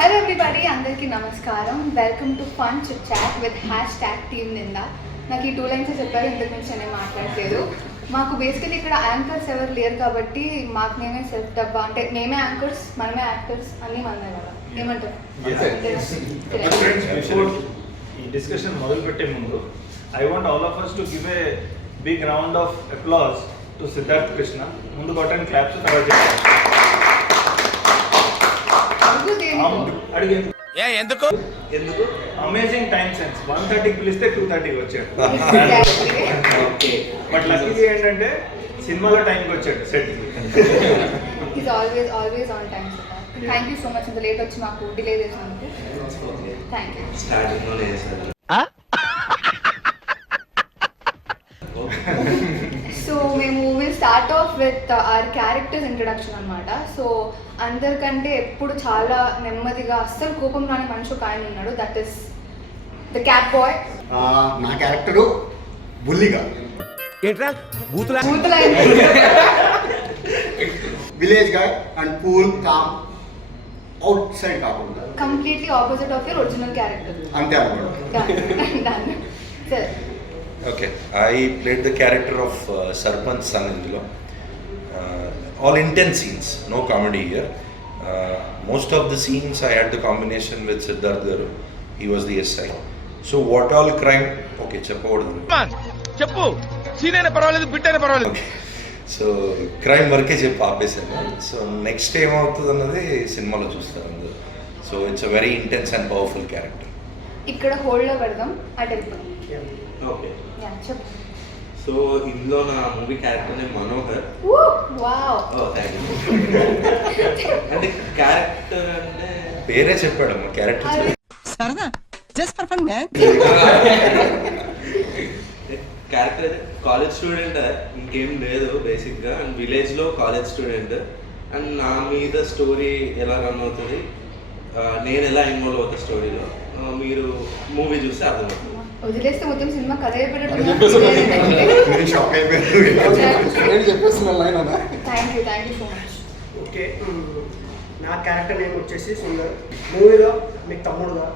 Hello everybody, అందరికీ నమస్కారం. Welcome to fun chit chat with #team Nindha. నాకు ఈ 2 లైన్స్ చెప్పారు, ఇంతకు మించి నేను మాట్లాడలేదు. మాకు బేసికలీ ఇక్కడ యాంకర్స్ ఎవరు లేరు కాబట్టి మాకు మేమే సెల్ఫ్ డబ్బా, అంటే మేమే యాంకర్స్, మనమే యాక్టర్స్ అన్నీ మనమే కదా. ఏమంటారు? ఈ డిస్కషన్ మొదలు పెట్టే ముందు I want all of us to give a big round of applause to Siddharth Krishna. ముందు కొట్టండి క్లాప్స్, తర్వాత ఎందుకు అమేజింగ్ టైం సెన్స్. 1:30కి పిలిస్తే 2:30కి వచ్చాడు. బట్ లక్కీ ఏంటంటే సినిమాలో టైంకి వచ్చాడు set. Is always on time. Thank you so much, ఇంత లేట్ వచ్చి మాకు డిలే చేసినందుకు. Thank you. సో మేము will start of with our characters introduction అనమాట. సో అందరికంటే ఎప్పుడు చాలా నెమ్మదిగా అస్సలు కోపం రాని మనిషి ఒక ఆయన ఉన్నాడు, that is the cat boy. నా క్యారెక్టరు బుల్లిగా village guy and cool calm outside కాకుండా completely opposite of your original character. అంతే అనుకోండి. సరే. Okay, I played the character of Sarpanch son indulo. All intense scenes, no comedy here. Most of the scenes I had the combination with Siddharth Garu. He was the SI. So what all crime? Okay, cheppu. Scene aina parvaledu, bit aina parvaledu. Okay. So crime work cheppu aapesanu. So next time avutadu annadi cinema lo chustaru andaru. So it's a very intense and powerful character. ikkada hold lo pedadam adelpa. Okay, yeah చెప్పు. So ఇందులో నా movie character name Manohar. Wow. Thank you. అంటే character అంటే పేరే చెప్పాడు, మా character సరదా just for fun man. Character అయితే కాలేజ్ స్టూడెంట్, ఇంకేం లేదు బేసిక్గా. అండ్ విలేజ్లో కాలేజ్ స్టూడెంట్. అండ్ నా మీద స్టోరీ ఎలా రన్ అవుతుంది, నేను ఎలా ఇన్వాల్వ్ అవుతా స్టోరీలో, మీరు మూవీ చూస్తే అర్థమవుతుంది. వదిలేస్తే మొత్తం సినిమా కథ చెప్పేస్తున్న line. Thank you so much. Okay, నా క్యారెక్టర్ నేమ్ వచ్చేసి సుందర్. మూవీలో మీకు తమ్ముడుగా,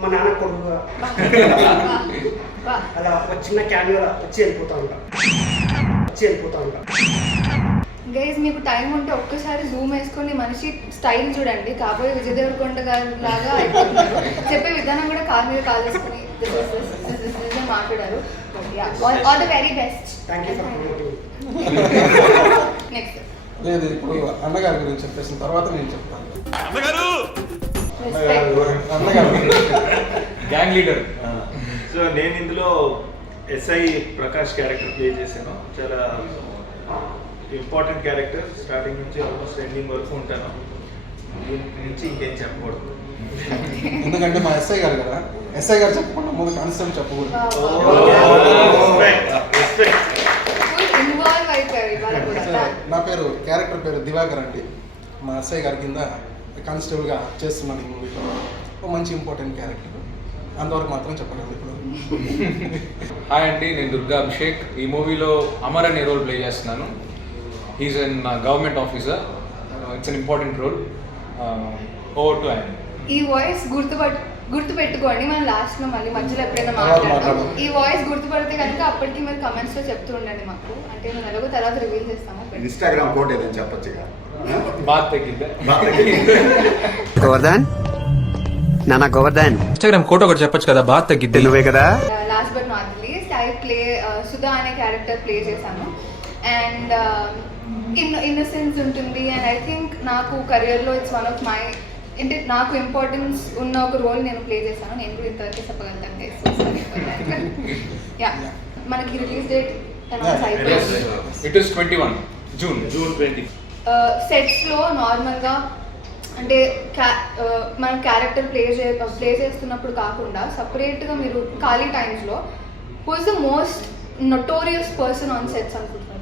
మా నాన్న కొడుకుగా, అలా ఒక చిన్న క్యామెరా వచ్చి వెళ్ళిపోతా ఉంటా. గైస్, మీకు టైం ఉంటే ఒక్కసారి జూమ్ వేసుకొని మనిషి స్టైల్ చూడండి. కాబోయే విజయ్ దేవరకొండ గారి లాగా అయిపోతున్నారు. చెప్పే విధానం కూడా కాల్ మీద కాల్ చేసుకుని మాట్లాడారు. All the very best. Thank you for promoting. Next లేదు, ఇప్పుడు అన్నగారి గురించి చెప్పేసిన తర్వాత నేను చెప్తాను. అన్నగారు గ్యాంగ్ లీడర్. సో నేను ఇందులో ఎస్ఐ ప్రకాష్ క్యారెక్టర్ ప్లే చేశాను. చాలా ఇంపార్టెంట్ క్యారెక్టర్. స్టార్టింగ్ నుంచి ఆల్మోస్ట్ ఎండింగ్ వరకు ఉంటాను. దీని నుంచి ఇంకేం చెప్పకూడదు, ఎందుకంటే మా ఎస్ఐ గారు కదా. ఎస్ఐ గారు చెప్పకుండా ముందు కానిస్టేబుల్ చెప్పకూడదు. ఇన్వాల్వ్ అయిపోయారు ఇవాళ కూడా. నా క్యారెక్టర్ పేరు దివాకర్ అండి. మా ఎస్ఐ గారి కింద కానిస్టేబుల్గా చేస్తున్నాను ఈ మూవీలో. ఒక మంచి ఇంపార్టెంట్ క్యారెక్టర్, అంతవరకు మాత్రం చెప్పగలను ఇప్పుడు. హాయ్ అండి, నేను దుర్గా అభిషేక్. ఈ మూవీలో అమర్ అనే రోల్ ప్లే చేస్తున్నాను. He's an government officer. It's an important role. Over to ఆయన. ఈ వాయిస్ గుర్తుపెట్టుకోండి. మనం లాస్ట్ లో మళ్ళీ మధ్యలో ఎప్పుడైనా మాట్లాడతాం. ఈ వాయిస్ గుర్తుపడితే కనుక అప్పటికి మీరు కమెంట్స్ లో చెప్తూ ఉండండి మాకు. అంటే మేము ఎలాగో తర్వాత రివీల్ చేస్తాము. ఇన్స్టాగ్రామ్ కోడ్ ఏదని చెప్పొచ్చుగా. బాత్ తగ్గిద్దా? గోవర్ధన్ నానా గోవర్ధన్ ఇన్స్టాగ్రామ్ కోట ఒకటి చెప్పొచ్చు కదా, బాత్ తగ్గిద్ది. నువ్వే కదా. Last but not least, I play Sudha అనే క్యారెక్టర్ ప్లే చేశాను. అండ్ ఇన్నసెన్స్ ఉంటుంది. అండ్ ఐ థింక్ నాకు కెరియర్లో ఇట్స్ వన్ ఆఫ్ మై, అంటే నాకు ఇంపార్టెన్స్ ఉన్న ఒక రోల్ నేను ప్లే చేశాను. నేను కూడా ఇంతవరకు చెప్పగలుగుతాను. యా, మనకి release date it is 21 June 20. సెట్స్లో నార్మల్గా అంటే మనం క్యారెక్టర్ ప్లే చేస్తున్నప్పుడు కాకుండా సపరేట్గా మీరు ఖాళీ టైమ్స్లో who is the most notorious person on sets అనుకుంటున్నారు?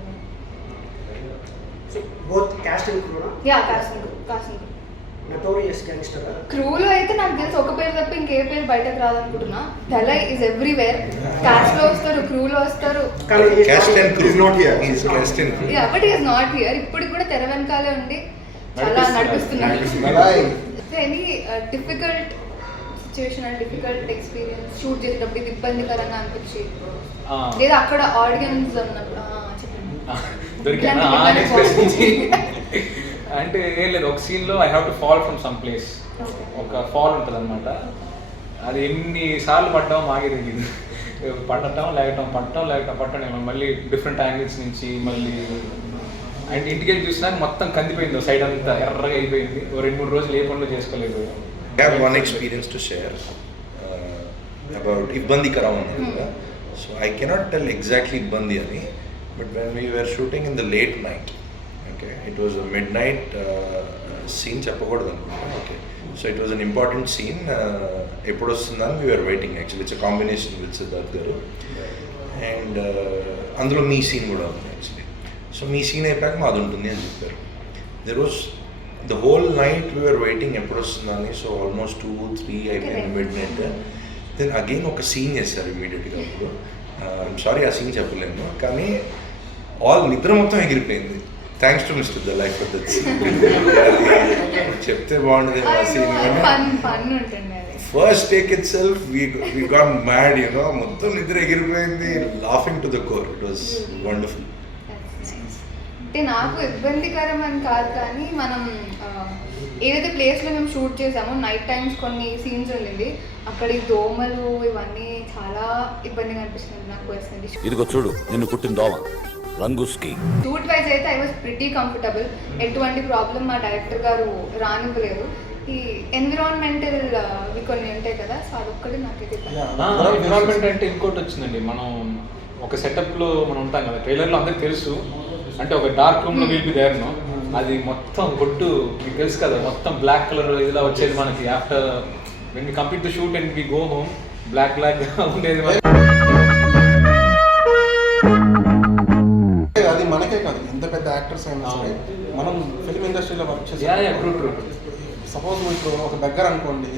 Both cast and crew. Ya, casting notorious gangster. క్రూలో అయితే నాకు తెలిసి ఒక పేరు తప్ప ఇంకే పేరు బయటకు రాదనుకుంటున్నా. Dalai is everywhere. క్యాస్ట్ లో వస్తారు, క్రూలో వస్తారు. But is not here. ఇప్పుడు కూడా తెర వెనకాలే ఉండి చాలా నడిపిస్తున్నాడు. Any difficult situation and difficult experience shoot చేసేటప్పుడు ఇది ఇబ్బందికరంగా అనిపించి లేదా అక్కడ ఆడియన్స్ ఉన్నప్పుడు చెప్పండి. దొరికానా ఇలాంటి ఎక్స్ప్రెస్ అంటే ఏం లేదు, ఒక సీన్లో I have to fall from some place. ఒక ఫాల్ ఉంటుంది అనమాట, అది ఎన్నిసార్లు పడ్డాం మాకే తెలియదు. పడటం లేకటం పట్టడం మళ్ళీ డిఫరెంట్ యాంగిల్స్ నుంచి మళ్ళీ అండ్ ఇంటికి వెళ్ళి చూసినాక మొత్తం కందిపోయింది, సైడ్ అంతా ఎర్రగా అయిపోయింది. 2-3 రోజులు ఏ పనులు చేసుకోలేకపోయాం. I have one experience to share about Ibbandikaram annada. So I cannot tell exactly Ibbandi ani, but when we were shooting in the late night, okay, it was a midnight scene cheppakodadu anukunta. Okay, so it was an important scene. Eppudu vastundani we were waiting. Actually it's a combination with Siddharth garu and అందులో మీ scene కూడా ఉంది actually. So మీ scene అయిపోయాక మాది ఉంటుంది అని చెప్పారు. There was the whole night we were waiting ఎప్పుడు వస్తుందని. సో ఆల్మోస్ట్ 2-3 అయిపోయింది మిడ్ నైట్. దెన్ అగైన్ ఒక సీన్ చేశారు ఇమీడియట్గా. అప్పుడు ఐమ్ సారీ ఆ సీన్ చెప్పలేను, కానీ నిద్ర మొత్తం ఎగిరిపోయింది. Thanks to mister the life for that scene. చెప్తే బాగుండేది ఆ scene. First take itself we got mad, మొత్తం నిద్ర ఎగిరిపోయింది, laughing to the core. It was wonderful. అంటే నాకు ఇబ్బందికరం అని కాదు, కానీ మనం ఏదైతే ప్లేస్లో మేము షూట్ చేసామో నైట్ టైమ్స్ కొన్ని సీన్స్ ఉండింది, అక్కడ ఈ దోమలు ఇవన్నీ చాలా ఇబ్బందిగా అనిపిస్తుంది నాకు పర్సనలీ. ఇదిగో చూడు నిన్ను కుట్టిన దోమ రంగుస్కి. షూట్ వైజ్ అయితే ఐ వాజ్ ప్రిటీ కంఫర్టబుల్. ఎటువంటి ప్రాబ్లం మా డైరెక్టర్ గారు రానివ్వలేదు. ఈ ఎన్విరాన్మెంటల్ కొన్ని ఉంటాయి కదా, సో అదొక్కటి నాకైతే ఎన్విరాన్మెంట్ అంటే ఇంకోటి వచ్చిందండి. మనం ఒక సెటప్లో మనం ఉంటాం కదా, ట్రైలర్లో అందరికి తెలుసు. అంటే ఒక డార్క్ రూమ్లో విల్ బి దేర్ నో, అది మొత్తం కొట్టు మీకు తెలుసు కదా, మొత్తం బ్లాక్ కలర్ ఇలా వచ్చేది మనకి. After when we complete the shoot and we go home black ఉండేది. అది మనకే కాదు, ఎంత పెద్ద యాక్టర్స్ అయినా సరే మనం ఫిల్మ్ ఇండస్ట్రీలో వర్క్ చేసి సపోజ్ ఇప్పుడు ఒక దగ్గర అనుకోండి,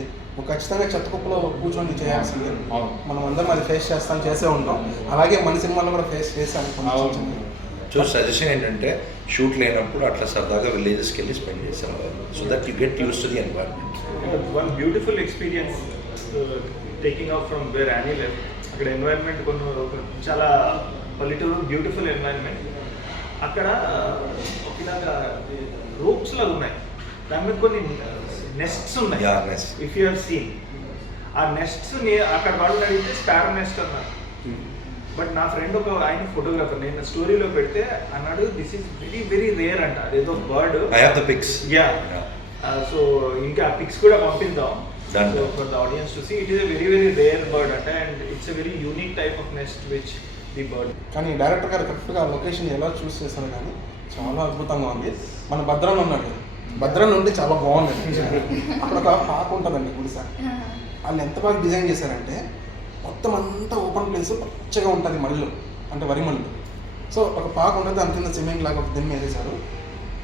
ఖచ్చితంగా చెత్తకుప్పలో కూర్చొని చేయాల్సిందే. మనం అందరం అది ఫేస్ చేసే ఉంటాం. అలాగే మన సినిమాలో కూడా ఫేస్ చేసాను. సో సజెషన్ ఏంటంటే షూట్ లేనప్పుడు అట్లా సరదాగా విలేజెస్కి వెళ్ళి స్పెండ్ చేసాం, so that you get used to the environment. One beautiful experience taking off from where any left. అక్కడ ఎన్వైరన్మెంట్ చాలా పల్లెటూరు, బ్యూటిఫుల్ ఎన్వైరన్మెంట్. అక్కడ ఒకలాగా రూప్స్ లాగా ఉన్నాయి, దాని మీద కొన్ని నెస్ట్స్ ఉన్నాయి. ఇఫ్ యూ హావ్ సీన్ ఆ నెస్ట్స్ అక్కడ వాళ్ళు అడిగితే స్పారో నెస్ట్ అన్నారు. బట్ నా ఫ్రెండ్ ఆయన ఫోటోగ్రాఫర్, నేను స్టోరీలో పెడితే అన్నాడు this is very very rare అంట, అదేదో bird. I have the pics. Ya, so ఇంకా ఆ పిక్స్ కూడా పంపిద్దాం for the audience to see. It is a very very rare bird అంట, and it's a very unique type of nest which the bird. కానీ director గారు కరెక్ట్గా location ఎలా చూస్ చేశారు, కానీ చాలా అద్భుతంగా ఉంది. మన భద్రాన్ని ఉన్నాడు, భద్రాన్ని ఉంటే చాలా బాగుంది. అక్కడ ఒక పార్క్ ఉంటుందండి గుడిస, వాళ్ళు ఎంత బాగా డిజైన్ చేశారంటే మొత్తం అంతా ఓపెన్ ప్లేస్ పచ్చగా ఉంటుంది, మళ్ళీ అంటే వరి మళ్ళీ. సో ఒక పాక ఉంటుంది, దాని కింద స్విమ్మింగ్ లాగా ఒక దిమ్మ వేసేసారు.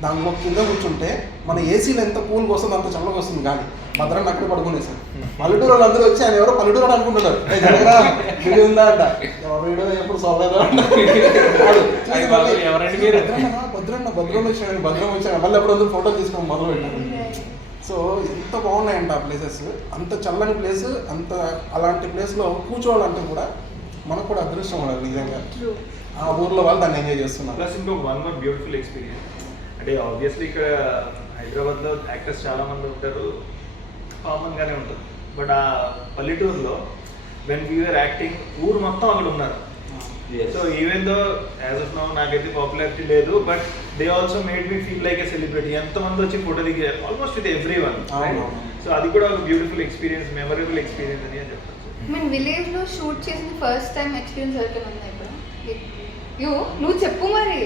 దానిలో కింద కూర్చుంటే మన ఏసీలో ఎంత కూల్గా వస్తుందో అంత చల్లగా వస్తుంది. కానీ భద్రాన్ని అక్కడ పడుకునేసారు. పల్లెటూరు వాళ్ళు అందరూ వచ్చి ఆయన ఎవరో పల్లెటూరు అనుకుంటున్నారు, వీడియో ఉందా అంట, వీడియో ఎప్పుడు సోలేదా భద్రం వచ్చాడు మళ్ళీ ఎప్పుడు ఫోటో తీసుకొని మొదలు పెట్టారు. సో ఎంత బాగున్నాయంట ఆ ప్లేసెస్, అంత చల్లని ప్లేస్, అంత అలాంటి ప్లేస్లో కూర్చోవాలంటే కూడా మనకు కూడా అదృష్టం ఉండాలి నిజంగా. ఆ ఊర్లో వాళ్ళు దాన్ని ఎంజాయ్ చేస్తున్నారు. ప్లస్ ఇంకొక వన్ మోర్ బ్యూటిఫుల్ ఎక్స్పీరియన్స్ అంటే ఆబ్వియస్లీ ఇక్కడ హైదరాబాద్లో యాక్టర్స్ చాలామంది ఉంటారు, కామన్గానే ఉంటుంది. బట్ ఆ పల్లెటూరులో వెన్ వీఆర్ యాక్టింగ్ ఊరు మొత్తం అక్కడ ఉన్నారు. So even though as of now నాకైతే పాపులారిటీ లేదు, but they also made me feel like a celebrity. ఎంతమంది వచ్చి ఫోటో దిగారు almost with every one. So అది కూడా ఒక బ్యూటిఫుల్ ఎక్స్పీరియన్స్, మెమరబుల్ ఎక్స్పీరియన్స్ అని చెప్తాను. మన విలేజ్లో షూట్ చేసిన ఫస్ట్ టైం ఎక్స్పీరియన్స్ ఎవరికైనా ఉందా ఇప్పుడు? నువ్వు చెప్పు మరి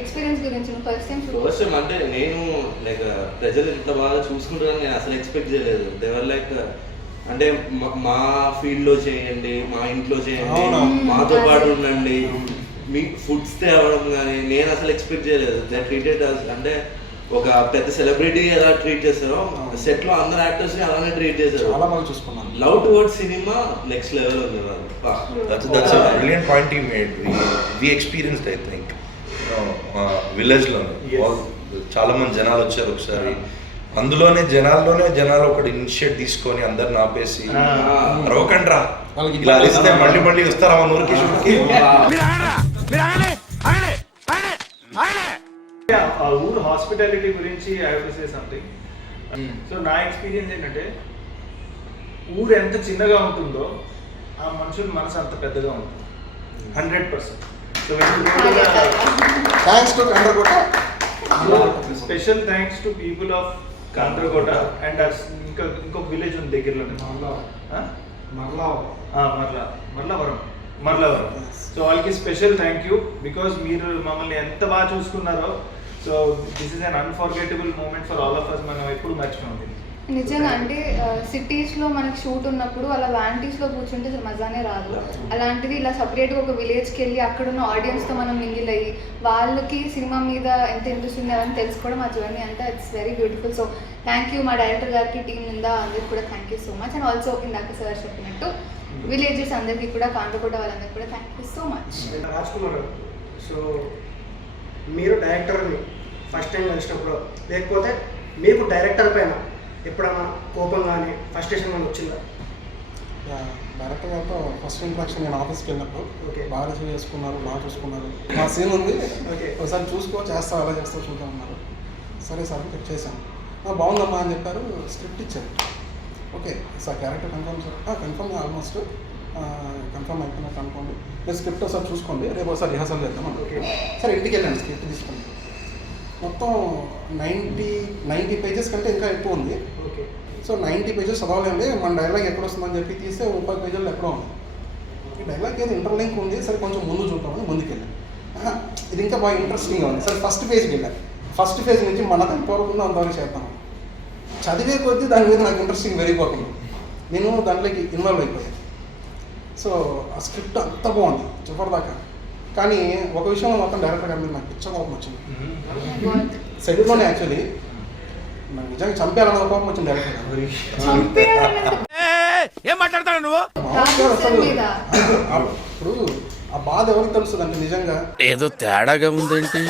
ఎక్స్పీరియన్స్ గురించి. నువ్వు ఫస్ట్ టైం అంటే నేను లైక్ ప్రజలు ఇంత బాగా చూసుకుంటారని నేను అసలు ఎక్స్పెక్ట్ చేయలేదు. దేవర్ లైక్ అంటే మా ఫీల్డ్లో చేయండి, మా ఇంట్లో చేయండి, మాతో పాటు ఉండండి, మీకు ఫుడ్స్ తేవడం కానీ నేను అసలు ఎక్స్పెక్ట్ చేయలేదు. దే ట్రీటెడ్ అంటే ఒక పెద్ద సెలబ్రిటీ ఎలా ట్రీట్ చేస్తారో సెట్ లో అందరు యాక్టర్స్ ని అలానే ట్రీట్ చేశారు. చాలా బాగా చూసుకున్నాను. Love towards cinema next level ఉంది. That's a brilliant point you made. We experienced, I think, village లో చాలా మంది జనాలు వచ్చారు ఒకసారి. అందులోనే జనాలు ఒకటి ఇనిషియేట్ తీసుకొని అందరిని ఆపేసి రవకండి రా వాళ్ళకి ఇలా అరిస్తే మళ్ళీ వస్తారా మన ఊరికి షూట్కి. ఆ ఊరు హాస్పిటాలిటీ గురించి I have to say something. So నా ఎక్స్పీరియన్స్ ఏంటంటే ఊరు ఎంత చిన్నగా ఉంటుందో ఆ మనుషుల మనసు అంత పెద్దగా ఉంటుంది 100%. So thanks to Kandrakota. Special thanks to people of Kandrakota and ఇంకొక విలేజ్ ఉంది దగ్గరలోనే మర్లవరం. సో వాళ్ళకి స్పెషల్ థ్యాంక్ యూ బికాజ్ మీరు మమ్మల్ని ఎంత బాగా చూసుకున్నారో. So this is an unforgettable moment for all of us. మనం ఎప్పుడు మర్చిపోయింది నిజంగా. అంటే సిటీస్లో మనకి షూట్ ఉన్నప్పుడు అలా వ్యాంటీస్లో కూర్చుంటే అసలు మజానే రాదు. అలాంటిది ఇలా సపరేట్గా ఒక విలేజ్కి వెళ్ళి అక్కడున్న ఆడియన్స్తో మనం మింగిల్ అయ్యి వాళ్ళకి సినిమా మీద ఎంత ఇంట్రెస్ట్ ఉందని తెలుసుకోవడం ఆ జర్నీ అంతా it's very beautiful. So thank you మా డైరెక్టర్ గారికి, టీం నిందా అందరికి కూడా thank you so much. And also ఇందాక సార్ చెప్పినట్టు విలేజెస్ అందరికీ కూడా, కాండ్రకోట వాళ్ళందరికీ కూడా thank you so much. Raj Kumar గారు, సో మీరు డైరెక్టర్ని ఫస్ట్ టైం కలిసినప్పుడు, లేకపోతే మీకు డైరెక్టర్ పైన ఎప్పుడైనా కోపం కానీ ఫ్రస్ట్రేషన్ కానీ వచ్చిందా? డైరెక్టర్ గారితో ఫస్ట్ ఇంట్రాక్షన్ నేను ఆఫీస్కి వెళ్ళినప్పుడు ఓకే. బాగా రిసీవ్ చేసుకున్నారు, బాగా చూసుకున్నారు. మా సీన్ ఉంది, ఓకే. ఒకసారి చూసుకో, చేస్తావు, అలా చేస్తావు, చూద్దాం అన్నారు. సరే సార్ చెక్ చేశాను. బాగుందమ్మా అని చెప్పారు. స్క్రిప్ట్ ఇచ్చారు. Okay sir character confirm almost confirm అయిపోయినట్టు అనుకోండి. మీరు స్క్రిప్ట్ ఒకసారి చూసుకోండి, రేపు ఒకసారి రిహార్సల్ చేద్దాం. ఓకే. సరే ఇంటికి వెళ్ళండి, స్క్రిప్ట్ తీసుకోండి. మొత్తం 90 పేజెస్ కంటే ఇంకా ఎక్కువ ఉంది. ఓకే. సో 90 పేజెస్ చదవలేండి, మన డైలాగ్ ఎక్కడ వస్తుందని చెప్పి తీస్తే 30 పేజీలు ఎక్కడో ఉంది. ఈ డైలాగ్ ఏదో ఇంటర్లింక్ ఉంది, సరే కొంచెం ముందు చూద్దామని ముందుకెళ్ళాను. ఇది ఇంకా బాగా ఇంట్రెస్టింగ్గా ఉంది. సరే ఫస్ట్ పేజ్కి వెళ్ళాను. ఫస్ట్ పేజ్ నుంచి మనకు కోరుకుందా అంతవరకు చేద్దాం. చదివే కొద్దీ దాని మీద నాకు ఇంట్రెస్టింగ్ పెరిగిపోతుంది. నేను దాంట్లోకి ఇన్వాల్వ్ అయిపోయాను. సో ఆ స్క్రిప్ట్ అంత బాగుంది చివరిదాకా. కానీ ఒక విషయంలో మాత్రం డైరెక్టర్ గారి మీద నాకు పిచ్చ కోపం వచ్చింది. సెట్లోనే యాక్చువల్లీ నాకు నిజంగా చంపేయాలన్న కోపం వచ్చింది డైరెక్టర్ గారు. ఏం మాట్లాడతాడు నువ్వు? అసలు ఇప్పుడు ఆ బాధ ఎవరికి తెలుస్తుంది అంటే నిజంగా ఏదో తేడాగా ఉందేంటి?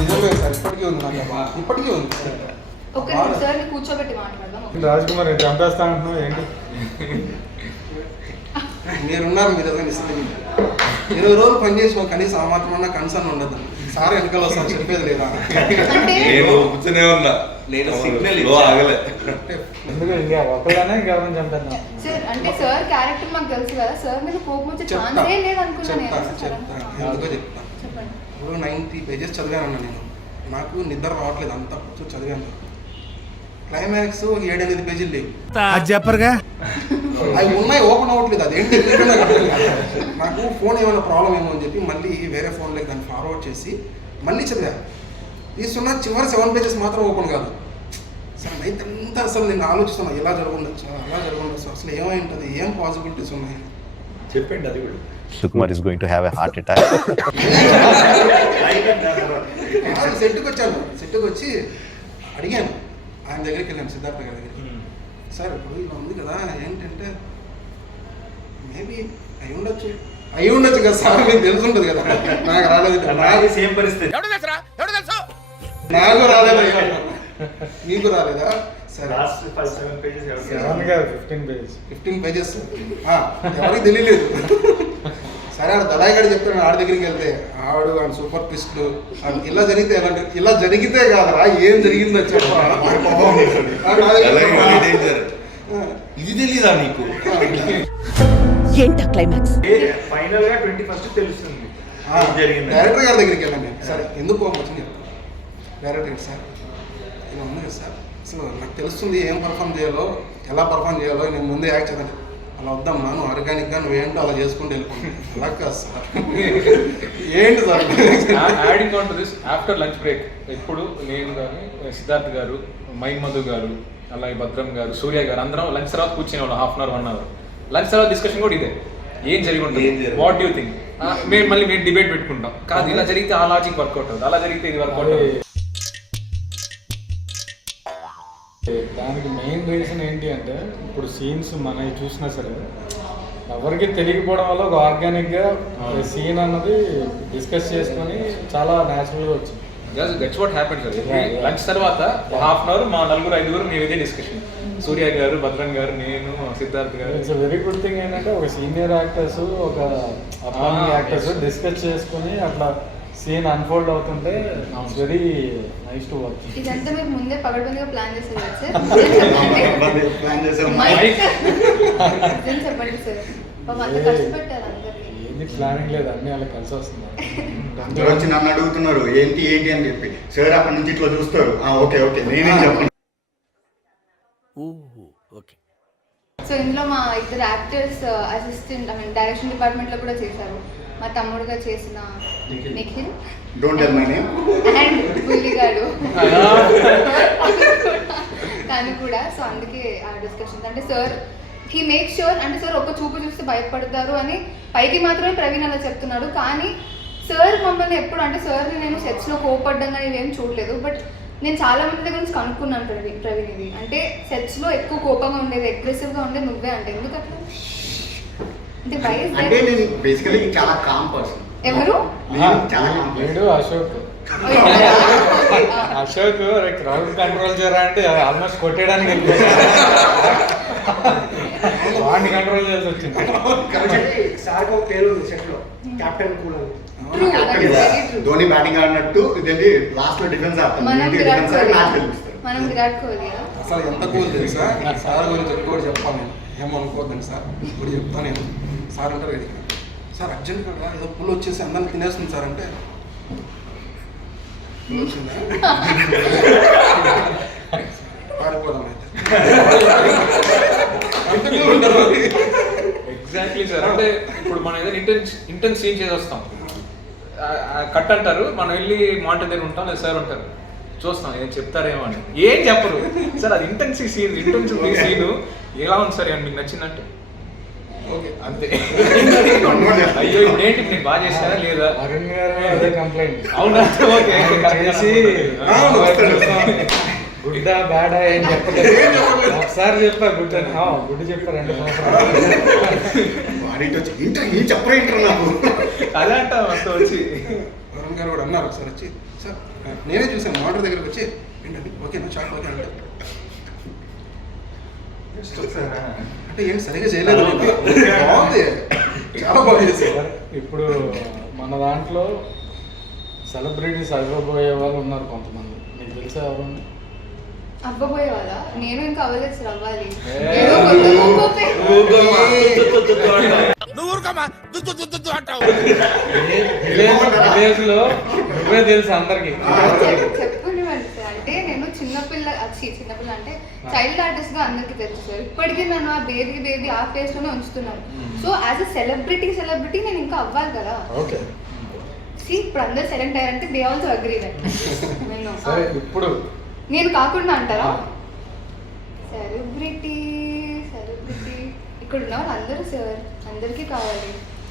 నిజమే సార్, ఇప్పటికీ ఉంది నాకు ఆ బాధ. ఇప్పటికీ ఉంది. ఓకే సార్ కూర్చోబెట్టి మాట్లాడదాం. రాజ్ కుమార్ చంపేస్తా అంటున్నావు ఏంటి? మీరున్నారు, మీరు ఏదైనా ఇస్తుంది. 20 రోజులు పనిచేసి కనీసం ఆ మాత్రం కన్సర్న్ ఉండదు. సార్ వెనకాల వస్తారు, చెప్పేది లేదా? నేను ఊపుతూనే ఉన్నా, నేను సిగ్నల్ ఆగలే. సార్ అంటే సార్ క్యారెక్టర్ మాకు తెలుసు కదా, సార్ మీద కోపం వచ్చే ఛాన్సే లేదు అనుకున్నాను. ఎందుకో చెప్తా. చెప్పండి. ఇప్పుడు 90 పేజెస్ చదివానన్నా నేను. నాకు నిద్ర రావట్లేదు, అంతా కూర్చొని చదివాను. క్లైమాక్స్ 7-8 పేజీలు లేవు. అది చెప్పరుగా. అవి ఉన్నాయి, ఓపెన్ అవ్వట్లేదు. అదేంటి నాకు ఫోన్ ఏమైనా ప్రాబ్లం ఏమో అని చెప్పి మళ్ళీ వేరే ఫోన్లోకి దాన్ని ఫార్వర్డ్ చేసి మళ్ళీ చదివాను. తీసుకున్న చివరి 7 పేజెస్ మాత్రం ఓపెన్ కాదు. సరే నైట్ అంతా అసలు నేను ఆలోచిస్తున్నాను, ఎలా జరగundొచ్చు, అలా జరగundొచ్చు, అసలు ఏమై ఉంటుంది, ఏం పాసిబిలిటీస్ ఉన్నాయి చెప్పండి. అది కూడా Sukumar is going to have a heart attack. సెట్కి వచ్చాను. సెట్కి వచ్చి అడిగాను, ఆయన దగ్గరికి వెళ్ళాను, సిద్ధార్థ గారి దగ్గరికి. సార్ ఇప్పుడు ఇలా ఉంది కదా, ఏంటంటే మేబీ అయి ఉండొచ్చు కదా సార్, మీకు తెలిసి ఉంటుంది కదా. నాకు రాలేదు. సేమ్ పరిస్థితి. నాకు రాలేదు, మీకు రాలేదా? సరే 15 పేజెస్ ఎవరికి తెలియలేదు. సరే ఆడ దళాయిగాడు చెప్తాను, ఆడ దగ్గరికి వెళ్తే ఆవిడ ఆయన సూపర్ ట్విస్ట్లు ఇలా జరిగితే ఇలా జరిగితే కాదరా, ఏం జరిగిందో చెప్పా. ఇది తెలీదా నీకు? ఏంటా క్లైమాక్స్? ఫైనల్ గా 21st తెలుస్తుంది జరిగింది. డైరెక్టర్ గారి దగ్గరికి వెళ్ళాను నేను. సరే ఎందుకు కోపం వచ్చింది చెప్తాను. డైరెక్టర్ గారు సార్ ఇలా ఉంది కదా సార్, అసలు నాకు తెలుస్తుంది ఏం పర్ఫామ్ చేయాలో, ఎలా పర్ఫామ్ చేయాలో, నేను ముందే యాక్ట్ చేయాలంటే అలా వద్దమ్మా, నువ్వు ఆర్గానిక్గా నువ్వేంటో అలా చేసుకుంటూ వెళ్ళిపోయింది. అలా కాదు సార్, ఏంటి sir. Adding on to this, after lunch break ఎప్పుడు నేను కానీ సిద్ధార్థ్ గారు, మధు గారు, అలాగే భద్రం గారు, సూర్య గారు అందరం లంచ్ తర్వాత కూర్చునేవాళ్ళం 1/2 hour 1 hour. లంచ్ తర్వాత డిస్కషన్ కూడా ఇదే, ఏం జరిగి ఉంటుంది, వాట్ యూ థింక్. మేము డిబేట్ పెట్టుకుంటాం, కాదు ఇలా జరిగితే ఆ లాజిక్ వర్కౌట్ అవుతుంది, అలా జరిగితే ఇది వర్కౌట్ అవుతుంది. దానికి మెయిన్ రీజన్ ఏంటి అంటే, ఇప్పుడు సీన్స్ మనవి చూసినా సరే ఎవరికి తెలియకపోవడం వల్ల ఒక ఆర్గానిక్గా సీన్ అన్నది డిస్కస్ చేసుకొని చాలా న్యాచురల్గా వచ్చింది. That's what happen sir. Lunch తర్వాత హాఫ్ అన్ అవర్ మా నలుగురు ఐదుగురు మేము ఇదే డిస్కషన్. సూర్య గారు, భద్రన్ గారు, నేను, సిద్ధార్థ్ గారు. ఇట్స్ వెరీ గుడ్ థింగ్ ఏంటంటే ఒక సీనియర్ యాక్టర్స్, ఒక అప్కమింగ్ యాక్టర్స్ డిస్కస్ చేసుకుని అట్లా సీన్ అన్ఫోల్డ్ అవుతుంటే it's very nice to watch. ఇదంతా మీరు ముందే పగడబందిగా ప్లాన్ చేశారు సార్? ప్లాన్ చేసాం. చెప్పండి సార్, అంత కష్టపెట్టారు అందరికీ. ఏది ప్లానింగ్ లేదు, అన్నీ అలా కలిసి వస్తుంది. అందరూ వచ్చి నన్ను అడుగుతున్నారు ఏంటి ఏంటి అని చెప్పి. సార్ అక్కడి నుంచి ఇట్లా చూస్తారు, ఓకే ఓకే నేనేం చెప్పను. సో ఇందులో మా ఇద్దరు యాక్టర్స్ అసిస్టెంట్ డైరెక్షన్ డిపార్ట్మెంట్లో కూడా చేశారు. మా తమ్ముడుగా చేసిన Nikhil don't tell my name and బుల్లిగాడు తను కూడా. సో అందుకే ఆ డిస్కషన్స్ అంటే సార్ హీ మేక్ ష్యూర్ అంటే సార్ ఒక చూపు చూస్తే భయపడతారు అని పైకి మాత్రమే ప్రవీణ్ అలా చెప్తున్నాడు. కానీ సార్ మమ్మల్ని ఎప్పుడు అంటే సార్ని నేను సెట్స్లో కోపడ్డం కానీ ఇవేం చూడలేదు. బట్ నేను చాలా మంది దగ్గర నుంచి కనుక్కున్నాను ప్రవీణ్ ఇది అంటే సెట్స్లో ఎక్కువ కోపంగా ఉండేది, అగ్రెసివ్గా ఉండేది నువ్వే అంటే ఎందుకు అట్లా అంటే అంటే నేను బేసికలీ చాలా కామ్ పర్సన్. ఎవరు? చాలా కామ్. వీడు అశోక్. అశోక్ క్రౌడ్ కంట్రోల్ చేయరా అంటే ఆల్మోస్ట్ కొట్టేయడానికి వాడిని కంట్రోల్ చేయాల్సి వచ్చింది. సార్కి ఒక పేరు ఉంది సెట్లో, కెప్టెన్ కూల్ అని. ధోని బ్యాటింగ్ ఆడినట్టు ఇదేంటి లాస్ట్ లో డిఫెన్స్ ఆడతాను. మనం విరాట్ కోహ్లీ అసలు ఎంత కూల్ తెలుసా? సార్ గురించి కూడా చెప్పాను నేను, ఏమనుకోద్దండి సార్ ఇప్పుడు చెప్తాను నేను. సార్ అంటారు కదా సార్ అర్జెంట్ కదా ఏదో పుల్ వచ్చేసి అందరిని తినేస్తుంది సార్ అంటే వచ్చిందా పారిపోదాం అయితే. Exactly sir. అంటే ఇప్పుడు మనం ఏదైనా ఇంటెన్స్ సీన్ చేసి వస్తాం, కట్ అంటారు, మనం వెళ్ళి మానిటర్ దగ్గర ఉంటాం, లేదా సార్ ఉంటారు చూస్తాం ఏం చెప్తారేమో అని. ఏం చెప్పరు సార్, అది ఇంటెన్సివ్ సీన్ ఎలా ఉంది సార్ ఏమన్నా మీకు నచ్చిందంటే ఓకే అంతే. అయ్యో ఇప్పుడు ఏంటి నేను బాగా చేశారా లేదా అరుణ్ గారు అదే కంప్లైంట్. అవునా? ఓకే గుడ్డ బ్యాడా ఏం చెప్పలేదు. ఒకసారి చెప్పా గుడ్ అని, గుడ్ చెప్పారు 2 సంవత్సరాలు. చెప్పరేంటారు నాకు అదే అంట వచ్చి వరుణ్ గారు కూడా అన్నారు ఒకసారి వచ్చి, సార్ నేనే చూసాను మోటార్ దగ్గరకు వచ్చి ఏంటండి ఓకే నా షార్ట్ ఓకే అంటే అంటే ఏంటి సరిగా చేయలేదు, బాగుంది చాలా బాగా చేశారు. ఇప్పుడు మన దాంట్లో సెలబ్రిటీస్ అవ్వబోయే వాళ్ళు ఉన్నారు కొంతమంది, మీకు తెలిసే ఎవరు? అవ్వబోయే వాళ్ళ? నేను ఇంకా అవ్వలేదు సార్, అవ్వాలి. విలేజ్ లో నువ్వే తెలుసు అందరికి. చెప్పనివ్వండి సార్, అంటే నేను చిన్నపిల్ల అంటే చైల్డ్ ఆర్టిస్ట్ గా అందరికి తెలుసు సార్. ఇప్పటికీ నన్ను ఆ బేబీ ఆ ఫేస్ లోనే ఉంచుతున్నాను. సో యాజ్ అ సెలబ్రిటీ నేను ఇంకా అవ్వాలి కదా. ఇప్పుడు అందరు సెలెక్ట్ అయ్యారంటే దే ఆల్సో అగ్రీ దట్. ఇప్పుడు నేను కాకుండా అంటారా సెలబ్రిటీ ఇక్కడ ఉన్న వాళ్ళు అందరూ సార్, అందరికీ కావాలి.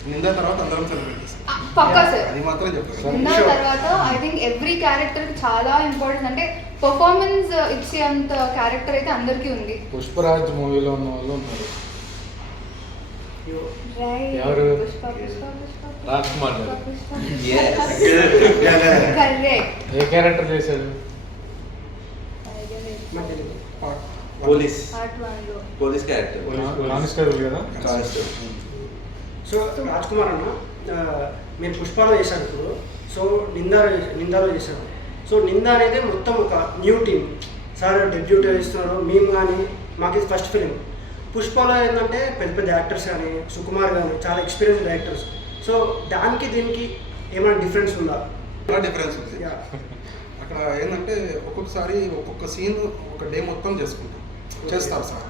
నిందా తర్వాత అందరం సెలబ్రిటీస్ పక్కా సార్. అది మాత్రం చెప్పారు. నిందా తర్వాత ఐ థింక్ ఎవ్రీ క్యారెక్టర్ చాలా ఇంపార్టెంట్. అంటే పర్ఫార్మెన్స్ ఇచ్చే అంత క్యారెక్టర్ అయితే అందరికీ ఉంది. పుష్పరాజ్ మూవీలో ఉన్న వాళ్ళు ఉన్నారు. ఎవరు? రాజ్ కుమార్ గారు. ఏ క్యారెక్టర్ చేశాడు? పోలీస్ క్యారెక్టర్, కానిస్టేబుల్ కదా. సో రాజ్ కుమార్ అన్న మీరు పుష్పలో చేశారు ఇప్పుడు, సో నిందాలో చేశారు. సో నిందా అనేది మొత్తం ఒక న్యూ టీమ్ సార్ డెబ్యూట్ ఇస్తున్నారు. మేము కానీ మాకు ఇది ఫస్ట్ ఫిలిం. పుష్పలో ఏంటంటే పెద్ద పెద్ద యాక్టర్స్ కానీ సుకుమార్ కానీ చాలా ఎక్స్పీరియన్స్ డైరెక్టర్స్. సో దానికి దీనికి ఏమైనా డిఫరెన్స్ ఉందా? డిఫరెన్స్ ఉంది. అక్కడ ఏంటంటే ఒక్కొక్కసారి ఒక్కొక్క సీన్ ఒక డే మొత్తం చేస్తారు సార్.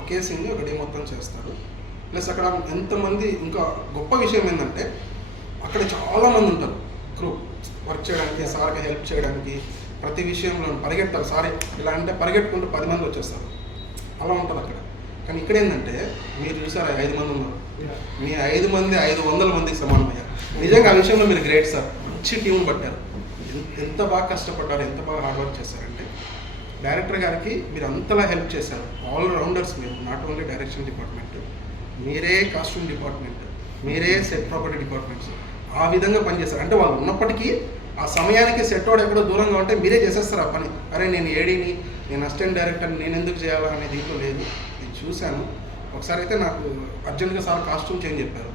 ఒకే సీన్ని ఒక డే మొత్తం చేస్తారు. ప్లస్ అక్కడ ఎంతమంది, ఇంకా గొప్ప విషయం ఏంటంటే అక్కడ చాలామంది ఉంటారు క్రూ వర్క్ చేయడానికి, సార్కి హెల్ప్ చేయడానికి, ప్రతి విషయంలో పరిగెడతారు. సారీ ఇలా అంటే పరిగెట్టుకుంటూ 10 మంది వచ్చేస్తారు, అలా ఉంటుంది అక్కడ. కానీ ఇక్కడ ఏంటంటే మీరు చూసారు 5 మంది ఉన్నారు, మీ 5 మంది 500 మందికి సమానమయ్యారు. నిజంగా ఆ విషయంలో మీరు గ్రేట్ సార్. మంచి టీం పట్టారు, ఎంత బాగా కష్టపడ్డారు, ఎంత బాగా హార్డ్ వర్క్ చేశారంటే డైరెక్టర్ గారికి మీరు అంతలా హెల్ప్ చేశారు. ఆల్ రౌండర్స్ మీరు, నాట్ ఓన్లీ డైరెక్షన్ డిపార్ట్మెంట్, మీరే కాస్ట్యూమ్ డిపార్ట్మెంట్, మీరే సెట్ ప్రాపర్టీ డిపార్ట్మెంట్స్ ఆ విధంగా పనిచేస్తారు. అంటే వాళ్ళు ఉన్నప్పటికీ ఆ సమయానికి సెట్ అవుట్ ఎక్కడో దూరంగా ఉంటే మీరే చేసేస్తారు ఆ పని. అరే నేను ఏడీని, నేను అసిస్టెంట్ డైరెక్టర్ని, నేను ఎందుకు చేయాలా అనే దీంట్లో లేదు. నేను చూశాను ఒకసారి అయితే నాకు అర్జెంట్గా సార్ కాస్ట్యూమ్ చేంజ్ చెప్పారు.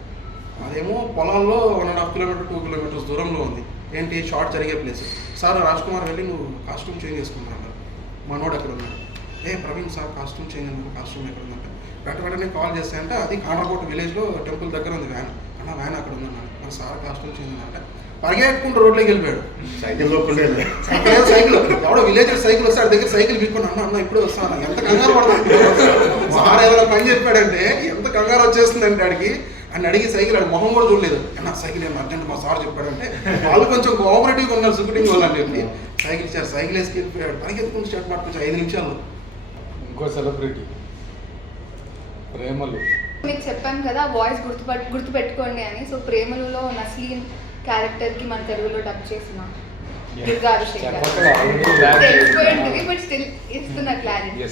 అదేమో పొలాల్లో 1.5 కిలోమీటర్ 2 కిలోమీటర్స్ దూరంలో ఉంది. ఏంటి షార్ట్ జరిగే ప్లేస్. సార్ రాజ్ కుమార్ వెళ్ళి నువ్వు కాస్ట్యూమ్ చేంజ్ చేసుకుంటున్నాను. మనోడు అక్కడ ఉన్నాడు. ప్రవీణ్ సార్ కాస్ట్యూమ్ చేంజ్ అన్నాడు, కాస్ట్యూమ్ ఎక్కడ ఉందంటే వెంటనే కాల్ చేస్తే అంటే అది కాండ్రకోట విలేజ్లో టెంపుల్ దగ్గర ఉంది వ్యాన్. అన్న వ్యాన్ అక్కడ ఉందన్నాడు. మన సార్ కాస్ట్యూమ్ చేంజ్ అంటే పరిగెట్టుకుంటూ రోడ్లోకి వెళ్ళిపోయాడు. సైకిల్ ఎవడో విలేజ్ సైకిల్ వస్తే దగ్గర సైకిల్ బిక్కుని అన్న ఇప్పుడే వస్తాను. ఎంత కంగారు పడతాను. సార్ ఏదైనా పని చెప్పాడంటే ఎంత కంగారు వచ్చేస్తుందంటే ఆడికి అని అడిగి సైకిల్ ఆడి మొహం కూడా చూడలేదు. అన్న సైకిల్ ఏమో అర్జెంట్ మా సార్ చెప్పాడంటే వాళ్ళు కొంచెం కోఆపరేటివ్గా ఉన్నారు షూటింగ్ వాళ్ళని చెప్పి సైకిల్ ఇచ్చారు. సైకిల్ వేసుకు వెళ్ళిపోయాడు. పరిగెత్తుకుని స్టార్ట్ పట్టుకొచ్చి 5 నిమిషాలు. ఇంకో సెలబ్రిటీ ప్రేమలు. మీకు చెప్పాను కదా వాయిస్ గుర్తుపెట్టుకోండి అని. సో ప్రేమలులో నస్లీన్ క్యారెక్టర్కి మన తెలుగులో డబ్ చేసిన దుర్గా అభిషేక్ తెలిసిపోయింది, బట్ స్టిల్ ఇస్తున్న క్లారిటీ.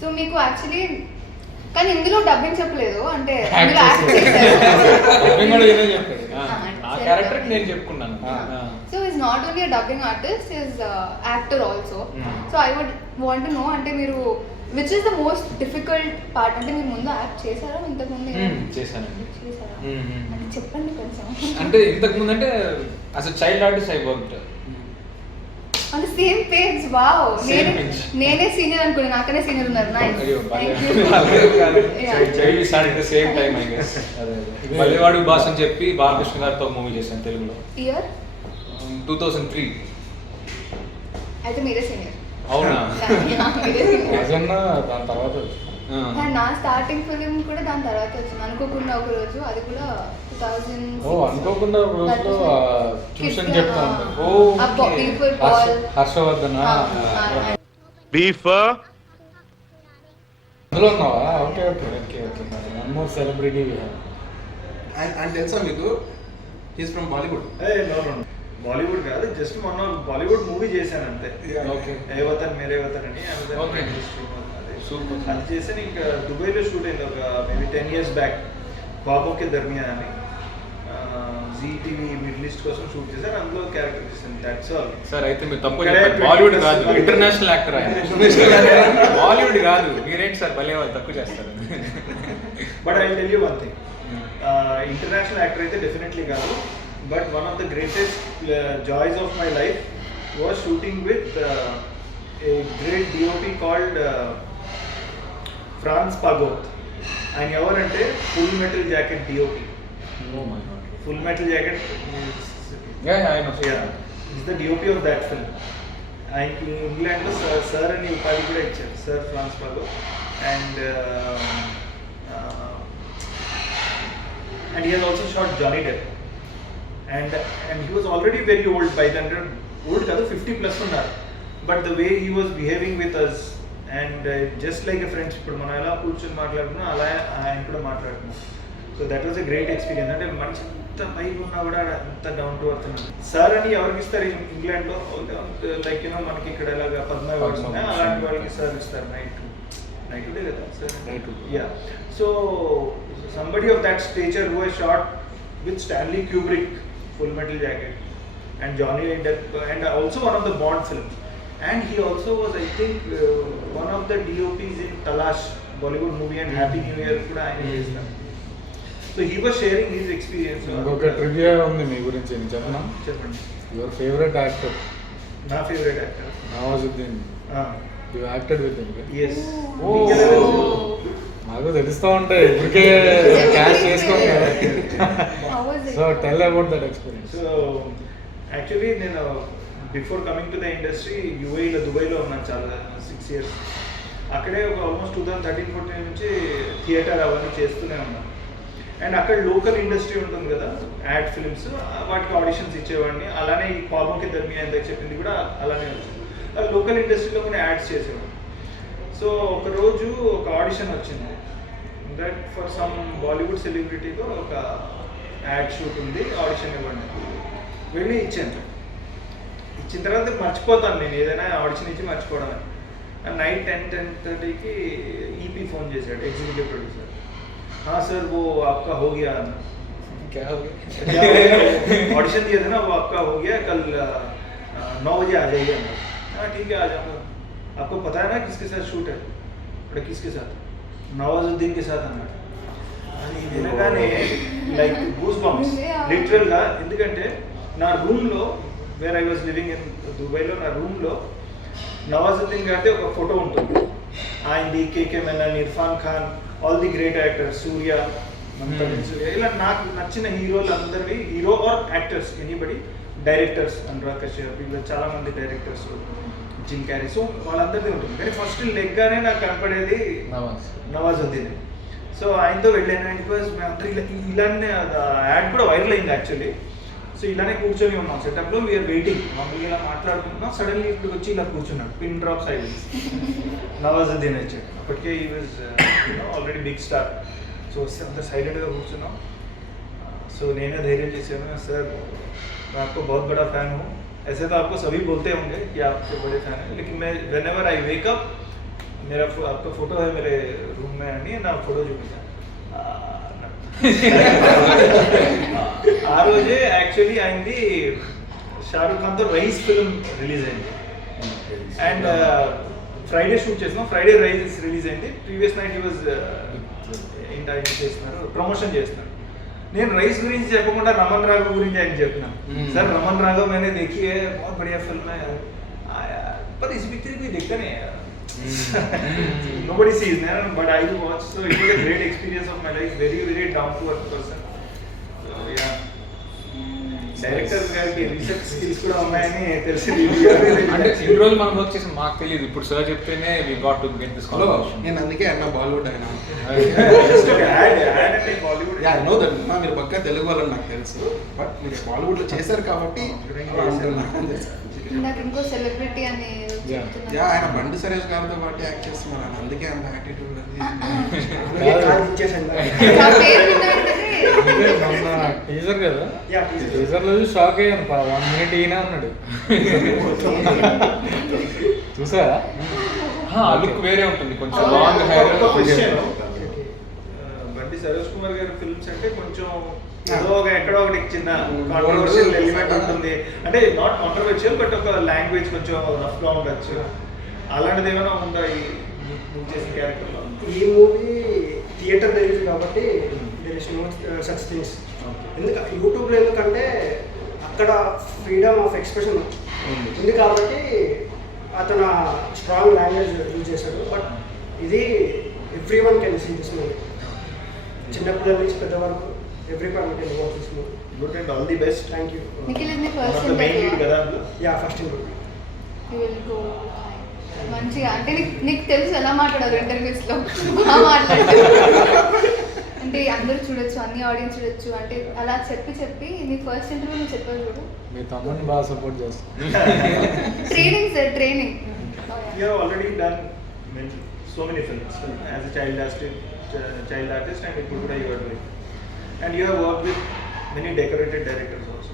సో మీకు యాక్చువల్లీ కానీ ఇందులో డబ్బింగ్ చెప్పలేదు, అంటే so is not only dubbing artist, is actor also. So I would want to know, అంటే మీరు which is the most difficult part? అంటే మీరు ముందు యాక్ట్ చేశారా ఇంతకుముందు? చేశానండి. చేశారా? అంటే చెప్పండి కొంచెం. అంటే ఇంతకు ముందు అంటే as a child artist I worked on the same page. Wow, నేనే సీనియర్ అనుకున్నాను, నాకనే సీనియర్ ఉన్నారు. Nice, child start at the same time I guess. మల్లెవాడు భాష అని చెప్పి బాలకృష్ణ గారితో మూవీ చేశాను తెలుగులో. ఇయర్ 2003. అయితే మీరే సీనియర్. అవునా? దాని తర్వాత నా స్టార్టింగ్ ఫిలిం కూడా దాని తర్వాత వచ్చింది, అనుకోకుండా ఒక రోజు. అది కూడా 2000. అనుకోకుండా ఒక రోజులో ట్యూషన్ చెప్తా ఉంటాను. హర్షవర్ధన్ బీఫ్ అందులో ఉన్నావా? Okay okay okay okay. One more celebrity. And తెలుసా మీకు హీస్ ఫ్రమ్ బాలీవుడ్? బాలీవుడ్ కాదు, జస్ట్ మొన్న బాలీవుడ్ మూవీ చేశాను అంతే. ఏ వతన్ మేరే వతన్ అని. అది చేశాను. ఇంకా దుబాయ్లో షూట్ అయింది ఒక మేబీ 10 years బ్యాక్, బాబోకే దర్మియా అని. జీటీవీ మిడిల్ ఈస్ట్ కోసం షూట్ చేశారు, అందులో క్యారెక్టర్ చేశాను. That's all. సార్ అయితే మీరు తప్పు బాలీవుడ్ కాదు, ఇంటర్నేషనల్ యాక్టర్ ఆయన. బాలీవుడ్ కాదు. మీరేంటి సార్ భలే వాళ్ళు తక్కువ చేస్తారు. But I tell you one thing, international actor అయితే డెఫినెట్లీ కాదు. But one of the greatest joys of my life was shooting with a great DOP called Franz Pagott. And evarante Full Metal Jacket DOP. Oh my god. Full Metal Jacket is, yeah, I know. Yeah, he's the DOP of that film. And England lo sir ani upadi kuda icharu, Sir Franz Pagott. And he has also shot Johnny Depp. And he was already very old by then. Old kada 50+ unnaru, but the way he was behaving with us and just like a friendship, ఇప్పుడు మనం ఎలా కూర్చొని మాట్లాడుకున్నా అలా ఆయన కూడా మాట్లాడుతున్నాం. So that was a great experience. అంటే మనిషి ఎంత పైకి ఉన్నా కూడా అంత డౌన్ టు ఎర్త్. సార్ అని ఎవరికి ఇస్తారు ఇంగ్లాండ్లో? లైక్ యూనో మనకి ఇక్కడ ఎలాగా పద్మ అవార్డ్స్ ఉన్నాయి, అలాంటి వాళ్ళకి సార్ ఇస్తారు. నైట్ డే కదా sir? Yeah. So somebody of that stature who has shot with Stanley Kubrick, Full Metal Jacket, and Johnny Depp, and also one of the Bond films. And he also was, I think, one of the DOPs in Talash, Bollywood movie, and Happy New Year kuda ayane chestam. So he was sharing his experience. ఇంకొక trivia ఉంది మీ గురించి, నేను చెప్పనా? చెప్పండి. Your favourite actor? నా favourite actor Nawazuddin. You acted with him? yes. నాకు తెలుస్తూ ఉంటాయి, ఇప్పటికే క్యాష్ చేసుకోండి కదా. So tell about that experience. So actually నేను before coming to the industry యూఏఈలో దుబాయ్లో ఉన్నాను చాలా 6 years. అక్కడే ఒక ఆల్మోస్ట్ 2013-14 నుంచి థియేటర్ అవన్నీ చేస్తూనే ఉన్నాను. అండ్ అక్కడ లోకల్ ఇండస్ట్రీ ఉంటుంది కదా, యాడ్ ఫిల్మ్స్, వాటికి ఆడిషన్స్ ఇచ్చేవాడిని. అలానే ఈ పాపంకి దర్మియా ఎంత చెప్పింది కూడా అలానే వచ్చింది. లోకల్ ఇండస్ట్రీలో కూడా యాడ్స్ చేసేవాడు. సో ఒకరోజు ఒక ఆడిషన్ వచ్చింది, దట్ ఫర్ సమ్ బాలీవుడ్ సెలబ్రిటీతో ఒక యాడ్ షూట్ ఉంది, ఆడిషన్ ఇవ్వండి. వెళ్ళి ఇచ్చాను. ఇచ్చిన తర్వాత మర్చిపోతాను నేను ఏదైనా ఆడిషన్ ఇచ్చి మర్చిపోవడం. నైట్ 10-10:30కి ఈపీ ఫోన్ చేశాడు, ఎగ్జిక్యూటివ్ ప్రొడ్యూసర్. हाँ सर वो आपका हो गया क्या हो गया? ऑडिशन दिया था ना, वो आपका हो गया, कल 9 बजे आ जाइए। हाँ ठीक है, आ जाऊँगा। आपको पता है ना किसके साथ शूट है? अरे किसके साथ? नवाजुद्दीन के साथ అన్నాడు. అది వినగానే లైక్ గూస్ బంప్స్ లిటరల్గా. ఎందుకంటే నా రూమ్లో where I was living in దుబాయ్లో, నా రూమ్లో నవాజుద్దీన్ గారితో ఒక ఫోటో ఉంటుంది. ఆయనది, KK Menon, Irrfan Khan, all the great actors, Suriya, Suriya, ఇలా నాకు నచ్చిన హీరోలు అందరివి, hero or actors anybody, directors Anurag Kashyap, ఇలా చాలామంది డైరెక్టర్స్, జిమ్ క్యారీ, సో వాళ్ళందరిది ఉంటుంది. కానీ ఫస్ట్ లెగ్గానే నాకు కనపడేది నవాజుద్దీన్. సో ఆయనతో వెళ్ళాను. అండ్ బికాజ్ మేమందరూ ఇలానే యాడ్ కూడా వైరల్ అయింది యాక్చువల్లీ. సో ఇలానే కూర్చొని ఉన్నాం సెటప్లో, వీఆర్ వెయిటింగ్. మామూలుగా ఇలా మాట్లాడుకుంటున్నాం, సడన్లీ ఇప్పుడు వచ్చి ఇలా కూర్చున్నాడు, పిన్ డ్రాప్ సైలెన్స్. నవాజుద్దీన్ వచ్చాడు. అప్పటికే ఈ was already big star. So వస్తే అంత సైలెంట్గా కూర్చున్నాం. సో నేనే ధైర్యం చేశాను, सर मैं आपको बहुत बड़ा फ़ैन हूँ. ऐसे तो आपको सभी बोलते होंगे कि आपके बड़े फ़ैन हैं, लेकिन मैं व्हेनेवर आई वेक अप मेरा आपका फ़ोटो है मेरे रूम में అని నా ఫోటో చూపించాను. ఆ రోజే యాక్చువల్లీ అయింది షారూక్ ఖాన్తో రైస్ ఫిల్మ్ రిలీజ్ అయింది. అండ్ ఫ్రైడే షూట్ చేస్తున్నాం, ఫ్రైడే రైస్ రిలీజ్ అయింది. ప్రీవియస్ నైట్ ఈ వాజ్ ఏంటి చేస్తున్నారు, ప్రమోషన్ చేస్తున్నారు. నేను రైస్ గురించి చెప్పకుండా రమన్ రాఘవ్ గురించి ఆయన చెప్తున్నాను. సార్ रमन राघव मैंने देखी है, बहुत बढ़िया फिल्म है पर इस पिक्चर कोई देखता नहीं है. Nobody sees man, but I watched, so it was a great experience of my life. Very down to earth person. So yeah, director గారికి రీసెర్చ్ స్కిల్స్ కూడా ఉన్నాయని తెలిసింది. అంటే ఇన్ని రోజులు మనం వర్క్ చేసి మాకు తెలియదు, ఇప్పుడు సార్ చెప్తేనే we got to get this conversation. నేను అందుకే అన్న బాలీవుడ్ అయినా జస్ట్ ఒక యాడ్ అంటే బాలీవుడ్. యా నో దట్ మీరు పక్కా తెలుగు వాళ్ళని నాకు తెలుసు, బట్ మీరు బాలీవుడ్లో చేశారు కాబట్టి నాకు ఇంకో సెలబ్రిటీ అని చెప్తున్నారు. యా ఆయన బండి సురేష్ గారితో పాటు యాక్ట్ చేస్తున్నారు, ఆయన అందుకే అంత యాటిట్యూడ్ నా పేరు విన్నారంటే టీజర్ కదా, టీజర్ లో షాక్ అయ్యాను. 1 minute ఈయన అన్నాడు, చూసారా? ఆ లుక్ వేరే ఉంటుంది, కొంచెం లాంగ్ హెయిర్. బండి సరోజ్ కుమార్ గారి ఫిల్మ్స్ అంటే కొంచెం ఏదో ఒక ఎక్కడో ఒకటి చిన్న కాంట్రవర్షియల్ ఎలిమెంట్ ఉంటుంది. అంటే నాట్ కాంట్రవర్షియల్, బట్ ఒక లాంగ్వేజ్ కొంచెం రఫ్గా ఉండొచ్చు. అలాంటిది ఏమైనా ఉందా ఈ నువ్వు చేసిన క్యారెక్టర్లో? ఈ మూవీ థియేటర్ రిలీజ్ కాబట్టి there is no such things. ఎందుకంటే యూట్యూబ్లో ఎందుకంటే అక్కడ ఫ్రీడమ్ ఆఫ్ ఎక్స్ప్రెషన్ ఉంది కాబట్టి అతను స్ట్రాంగ్ లాంగ్వేజ్ యూజ్ చేశాడు. బట్ ఇది everyone can see this movie, చిన్నపిల్లల నుంచి పెద్ద వరకు everyone can watch this movie. Good and all the best. Thank you. Nikhil is the first main lead కదా? Ya first interview. You will go మంచిగా. అంటే నీకు తెలుసు ఎలా మాట్లాడారు ఇంటర్వ్యూస్లో, బాగా మాట్లాడారు. అంటే అందరూ చూడొచ్చు, అన్ని ఆడియన్స్ చూడొచ్చు, అంటే అలా చెప్పి నీ ఫస్ట్ ఇంటర్వ్యూ నువ్వు చెప్పావు చూడు. మీ తమ్ముడిని బాగా సపోర్ట్ చేస్తాను. Training sir, training. You have already done so many films as a child artist, and ఇప్పుడు కూడా you are doing. And you have worked with many decorated directors also.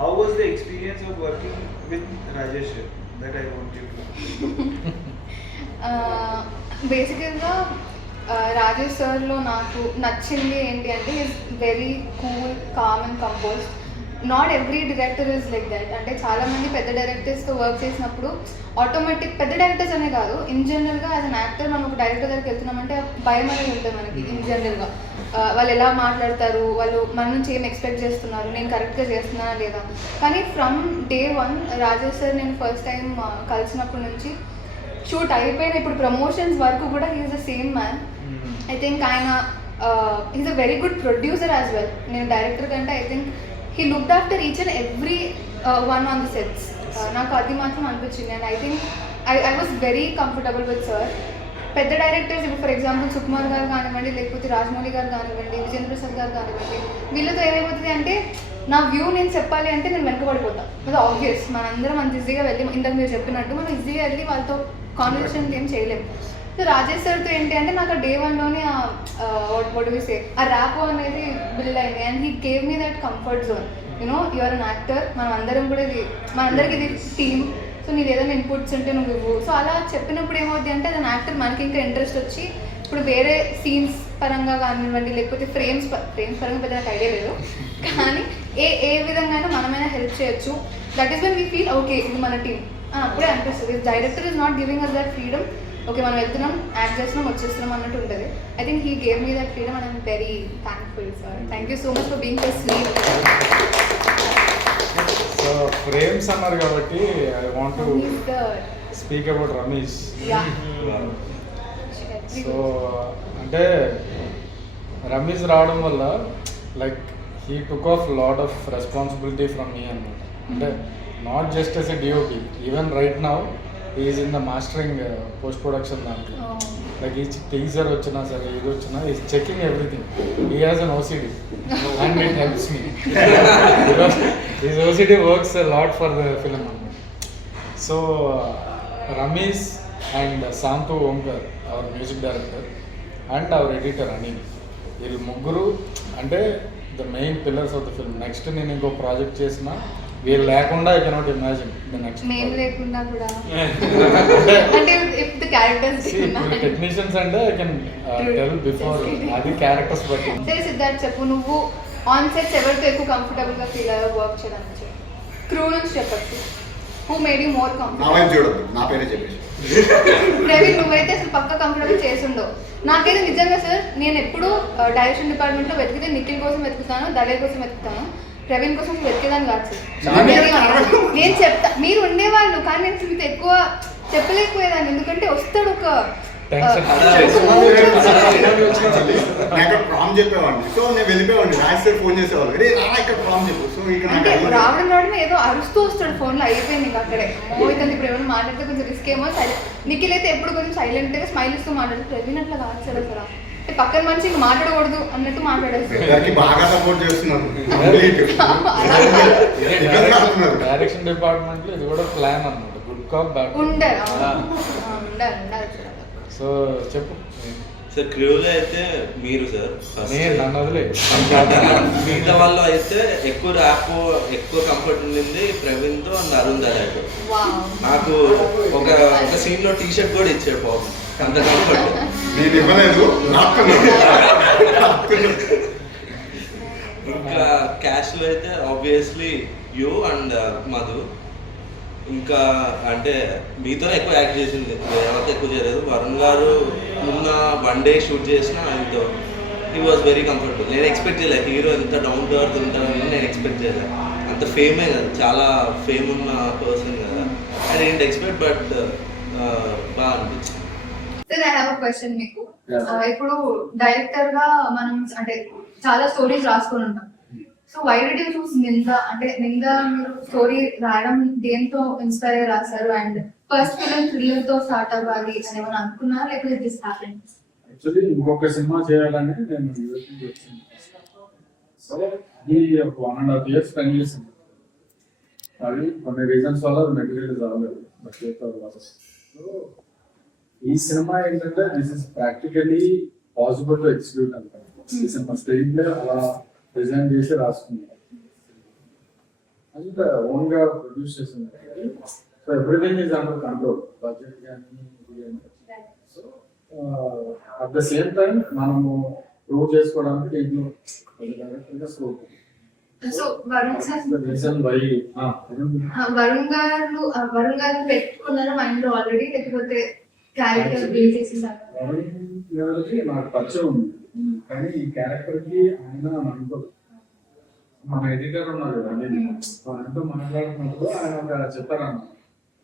How was the experience of working with Rajesh? That I want you to know. బేసికల్గా రాజేష్ సార్లో నాకు నచ్చింది ఏంటి అంటే is very cool, calm and composed. Not every director is like that. అంటే చాలామంది పెద్ద డైరెక్టర్స్తో వర్క్ చేసినప్పుడు ఆటోమేటిక్, పెద్ద డైరెక్టర్స్ అనే కాదు, ఇన్ జనరల్గా యాజ్ అన్ యాక్టర్ మనం ఒక డైరెక్టర్ దగ్గరికి వెళ్తున్నామంటే భయం అనేది ఉంటుంది మనకి ఇన్ జనరల్గా. వాళ్ళు ఎలా మాట్లాడతారు, వాళ్ళు మన నుంచి ఏం ఎక్స్పెక్ట్ చేస్తున్నారు, నేను కరెక్ట్గా చేస్తున్నానా లేదా. కానీ ఫ్రమ్ డే 1 రాజేష్ సార్ నేను ఫస్ట్ టైం కలిసినప్పటి నుంచి షూట్ అయిపోయిన ఇప్పుడు ప్రమోషన్స్ వరకు కూడా he is the same man. I think ఆయన is a very good producer as well. నేను డైరెక్టర్ కంటే I think he looked after each and every one on the sets. నాకు అది మాత్రం అనిపించింది. And I think I was very comfortable with sir. పెద్ద directors ఇప్పుడు for example Sukumar గారు కానివ్వండి, లేకపోతే రాజమౌళి గారు కానివ్వండి, విజేంద్ర ప్రసాద్ గారు కానివ్వండి, వీళ్ళతో ఏమైపోతుంది అంటే నా వ్యూ నేను చెప్పాలి అంటే నేను వెనకబడిపోతాను. అది ఆబ్వియస్. మనందరం అంత ఈజీగా వెళ్ళి, ఇందాక మీరు చెప్పినట్టు మనం ఈజీగా వెళ్ళి వాళ్ళతో కాన్వర్సేషన్ ఏం చేయలేము. సో రాజేష్ సార్తో ఏంటి అంటే నాకు డే 1లోనే వాట్ డు వి సే ఆ ర్యాప్ అనేది బిల్డ్ అయింది. And he gave me that comfort zone. You know you are an actor, మనం అందరం కూడా ఇది, మనందరికి ఇది టీమ్. సో నీది ఏదైనా ఇన్పుట్స్ ఉంటే నువ్వు ఇవ్వు. సో అలా చెప్పినప్పుడు ఏమవుద్ది అంటే అది యాక్టర్ మనకి ఇంకా ఇంట్రెస్ట్ వచ్చి ఇప్పుడు వేరే సీన్స్ పరంగా కానివ్వండి, లేకపోతే ఫ్రేమ్స్ పరంగా పెద్ద నాకు ఐడియా లేదు, కానీ ఏ విధంగా అయినా మనమైనా హెల్ప్ చేయొచ్చు. That is when we feel okay ఇది మన టీమ్ అప్పుడే అనిపిస్తుంది. Director is not giving us that freedom, okay మనం వెళ్తున్నాం, యాక్ట్ చేస్తున్నాం, వచ్చేస్తున్నాం అన్నట్టు ఉంటుంది. I think he gave me that freedom and I'm very thankful sir. Thank you so much for being so sweet. So frames అన్నారు కాబట్టి I want to speak about Ramesh. So అంటే రమేష్ రావడం వల్ల like he took off lot of responsibility from me అన్నమాట. అంటే not just as a DOP, even right now is in the mastering post production దాంట్లో. Like ఈ teaser వచ్చినా సరే ఇది వచ్చినా is checking everything. He has an OCD and it helps me. His OCD works lot for the film అన్నమాట. So Ramesh and Shanthu Omkar our music director and our editor Anil, వీళ్ళు ముగ్గురు అంటే the main pillars of the film. Next నేను ఇంకో project చేసిన వీళ్ళు లేకుండా I cannot imagine the next. మేము లేకుండా కూడా అంటే ఇఫ్ ద క్యారెక్టర్స్ టెక్నీషియన్స్ అంటే ఐ కెన్ టెల్ బిఫోర్ అది క్యారెక్టర్స్ బట్టి. సరే సిద్ధార్థ్ చెప్పు, నువ్వు ఆన్ సెట్స్ ఎవరితో ఎక్కువ కంఫర్టబుల్గా ఫీల్ అయ్యావు వర్క్ చేయడానికి? క్రూ నుంచి చెప్పచ్చు. Who made you more comfortable? చూడదు, నా పేరే చెప్పేసి. ప్రవీణ్ నువ్వైతే అసలు పక్క కంఫర్టబుల్ చేస్తుండవు. నాకైతే నిజంగా సార్ నేను ఎప్పుడు డైరెక్షన్ డిపార్ట్మెంట్లో వెతికితే నిఖిల్ కోసం వెతుకుతాను, దళే కోసం వెతుకుతాను, ప్రవీణ్ కోసం వెతికేదాన్ని కాదు సార్. నేను చెప్తా మీరు ఉండేవాళ్ళు, కానీ నేను మీతో ఎక్కువ చెప్పలేకపోయేదాన్ని, ఎందుకంటే వస్తాడు ఒక ఇక్కడ ప్రామ్ చెప్పేవాడిని. సో నేను వెళ్ళిపోయేవాడిని, రాజేశ్వరి ఫోన్ చేసేవాళ్ళు, రే రా ఇక్కడ ప్రామ్ చెప్పు. సో అంటే ఇక్కడ రావడం ఏదో అరుస్తూ వస్తాడు ఫోన్లో, అయిపోయింది ఇంకా అక్కడే. ఇతను ఇప్పుడు ఏమైనా మాట్లాడితే కొంచెం రిస్క్ ఏమో. నిఖిల్ అయితే ఎప్పుడు కొంచెం సైలెంట్గా స్మైల్ ఇస్తూ మాట్లాడుతూ, ప్రవీణ్ అట్లా కాదు సార్ అసలు అంటే పక్కన మనిషి ఇంకా మాట్లాడకూడదు అన్నట్టు మాట్లాడేస్తారు. బాగా సపోర్ట్ చేస్తున్నారు. డైరెక్షన్ డిపార్ట్మెంట్ లో ఇది కూడా ప్లాన్ అన్నమాట, గుడ్ కాప్ బ్యాడ్ ఉండాలి. సో చెప్పు సార్. క్రూలో అయితే మీరు సార్ నేను నన్ను వదిలే. మిగతా వాళ్ళు అయితే ఎక్కువ ర్యాప్ ఎక్కువ కంఫర్ట్ ఉండింది ప్రవీణ్తో అండ్ అరుణ్ దాదాపు. నాకు ఒక సీన్ లో టీ షర్ట్ కూడా ఇచ్చాడు పాపం, అంత కంఫర్ట్. నేను ఇవ్వలేదు. ఇంకా క్యాష్ లో అయితే ఆబ్వియస్లీ యూ అండ్ మధు. ఇంకా అంటే మీతో ఎక్కువ యాక్ట్ చేసింది, ఎవరితో ఎక్కువ చేయలేదు. వరుణ్ గారు ఉన్న వన్ డే షూట్ చేసిన ఆయనతో హీ వాజ్ వెరీ కంఫర్టబుల్. నేను ఎక్స్పెక్ట్ చేయలేదు హీరో ఎంత డౌన్ టు ఎర్త్ ఉంటారని నేను ఎక్స్పెక్ట్ చేయలేదు. అంత ఫేమే కదా, చాలా ఫేమ్ ఉన్న పర్సన్ కదా, ఐ డోంట్ ఎక్స్పెక్ట్, బట్ బాగా అనిపించింది. Sir I have a question మీకు. ఇప్పుడు డైరెక్టర్ గా మనం అంటే చాలా స్టోరీస్ రాసుకొని ఉంటాం. So why did you choose Ninda? అంటే నిందా మీరు స్టోరీ రాయడం దేంతో ఇన్స్పైర్ అయ్యి రాశారు? అండ్ ఫస్ట్ ఫిలిం థ్రిల్లర్ తో స్టార్ట్ అవ్వాలి అని ఏమైనా అనుకున్నారా, లేకపోతే దిస్ హ్యాపెన్? యాక్చువల్లీ ఇంకొక సినిమా చేయాలని నేను యూఎస్కి వచ్చింది. సో అది ఒక 1.5 years స్పెండ్ చేసింది. అది కొన్ని రీజన్స్ వల్ల మెటీరియల్ రాలేదు, బట్ సో ఈ సినిమా ఏంటంటే this is practically possible to execute అంటారు. ఈ సినిమా స్టేజ్ లో అలా డిజైన్ చేసి రాసుకున్నాం, అంత ఓన్ గా ప్రొడ్యూస్ చేసింది. So everything is under control, budget కానీ. So at the same time మనము ప్రూవ్ చేసుకోవడానికి దీంట్లో scope. So reason why Varun garu పెట్టుకున్నారా మైండ్ లో ఆల్రెడీ, లేకపోతే క్యారెక్టర్ బిల్డ్ చేసేసారు? వరుణ్ నాకు పరిచయం ఉంది, కానీ ఈ క్యారెక్టర్ కి ఆయన అనుకోదు. మన ఎడిటర్ ఉన్నారు కదా, ఆయనతో మాట్లాడుతున్నప్పుడు ఆయన ఒక చెప్పారన్న,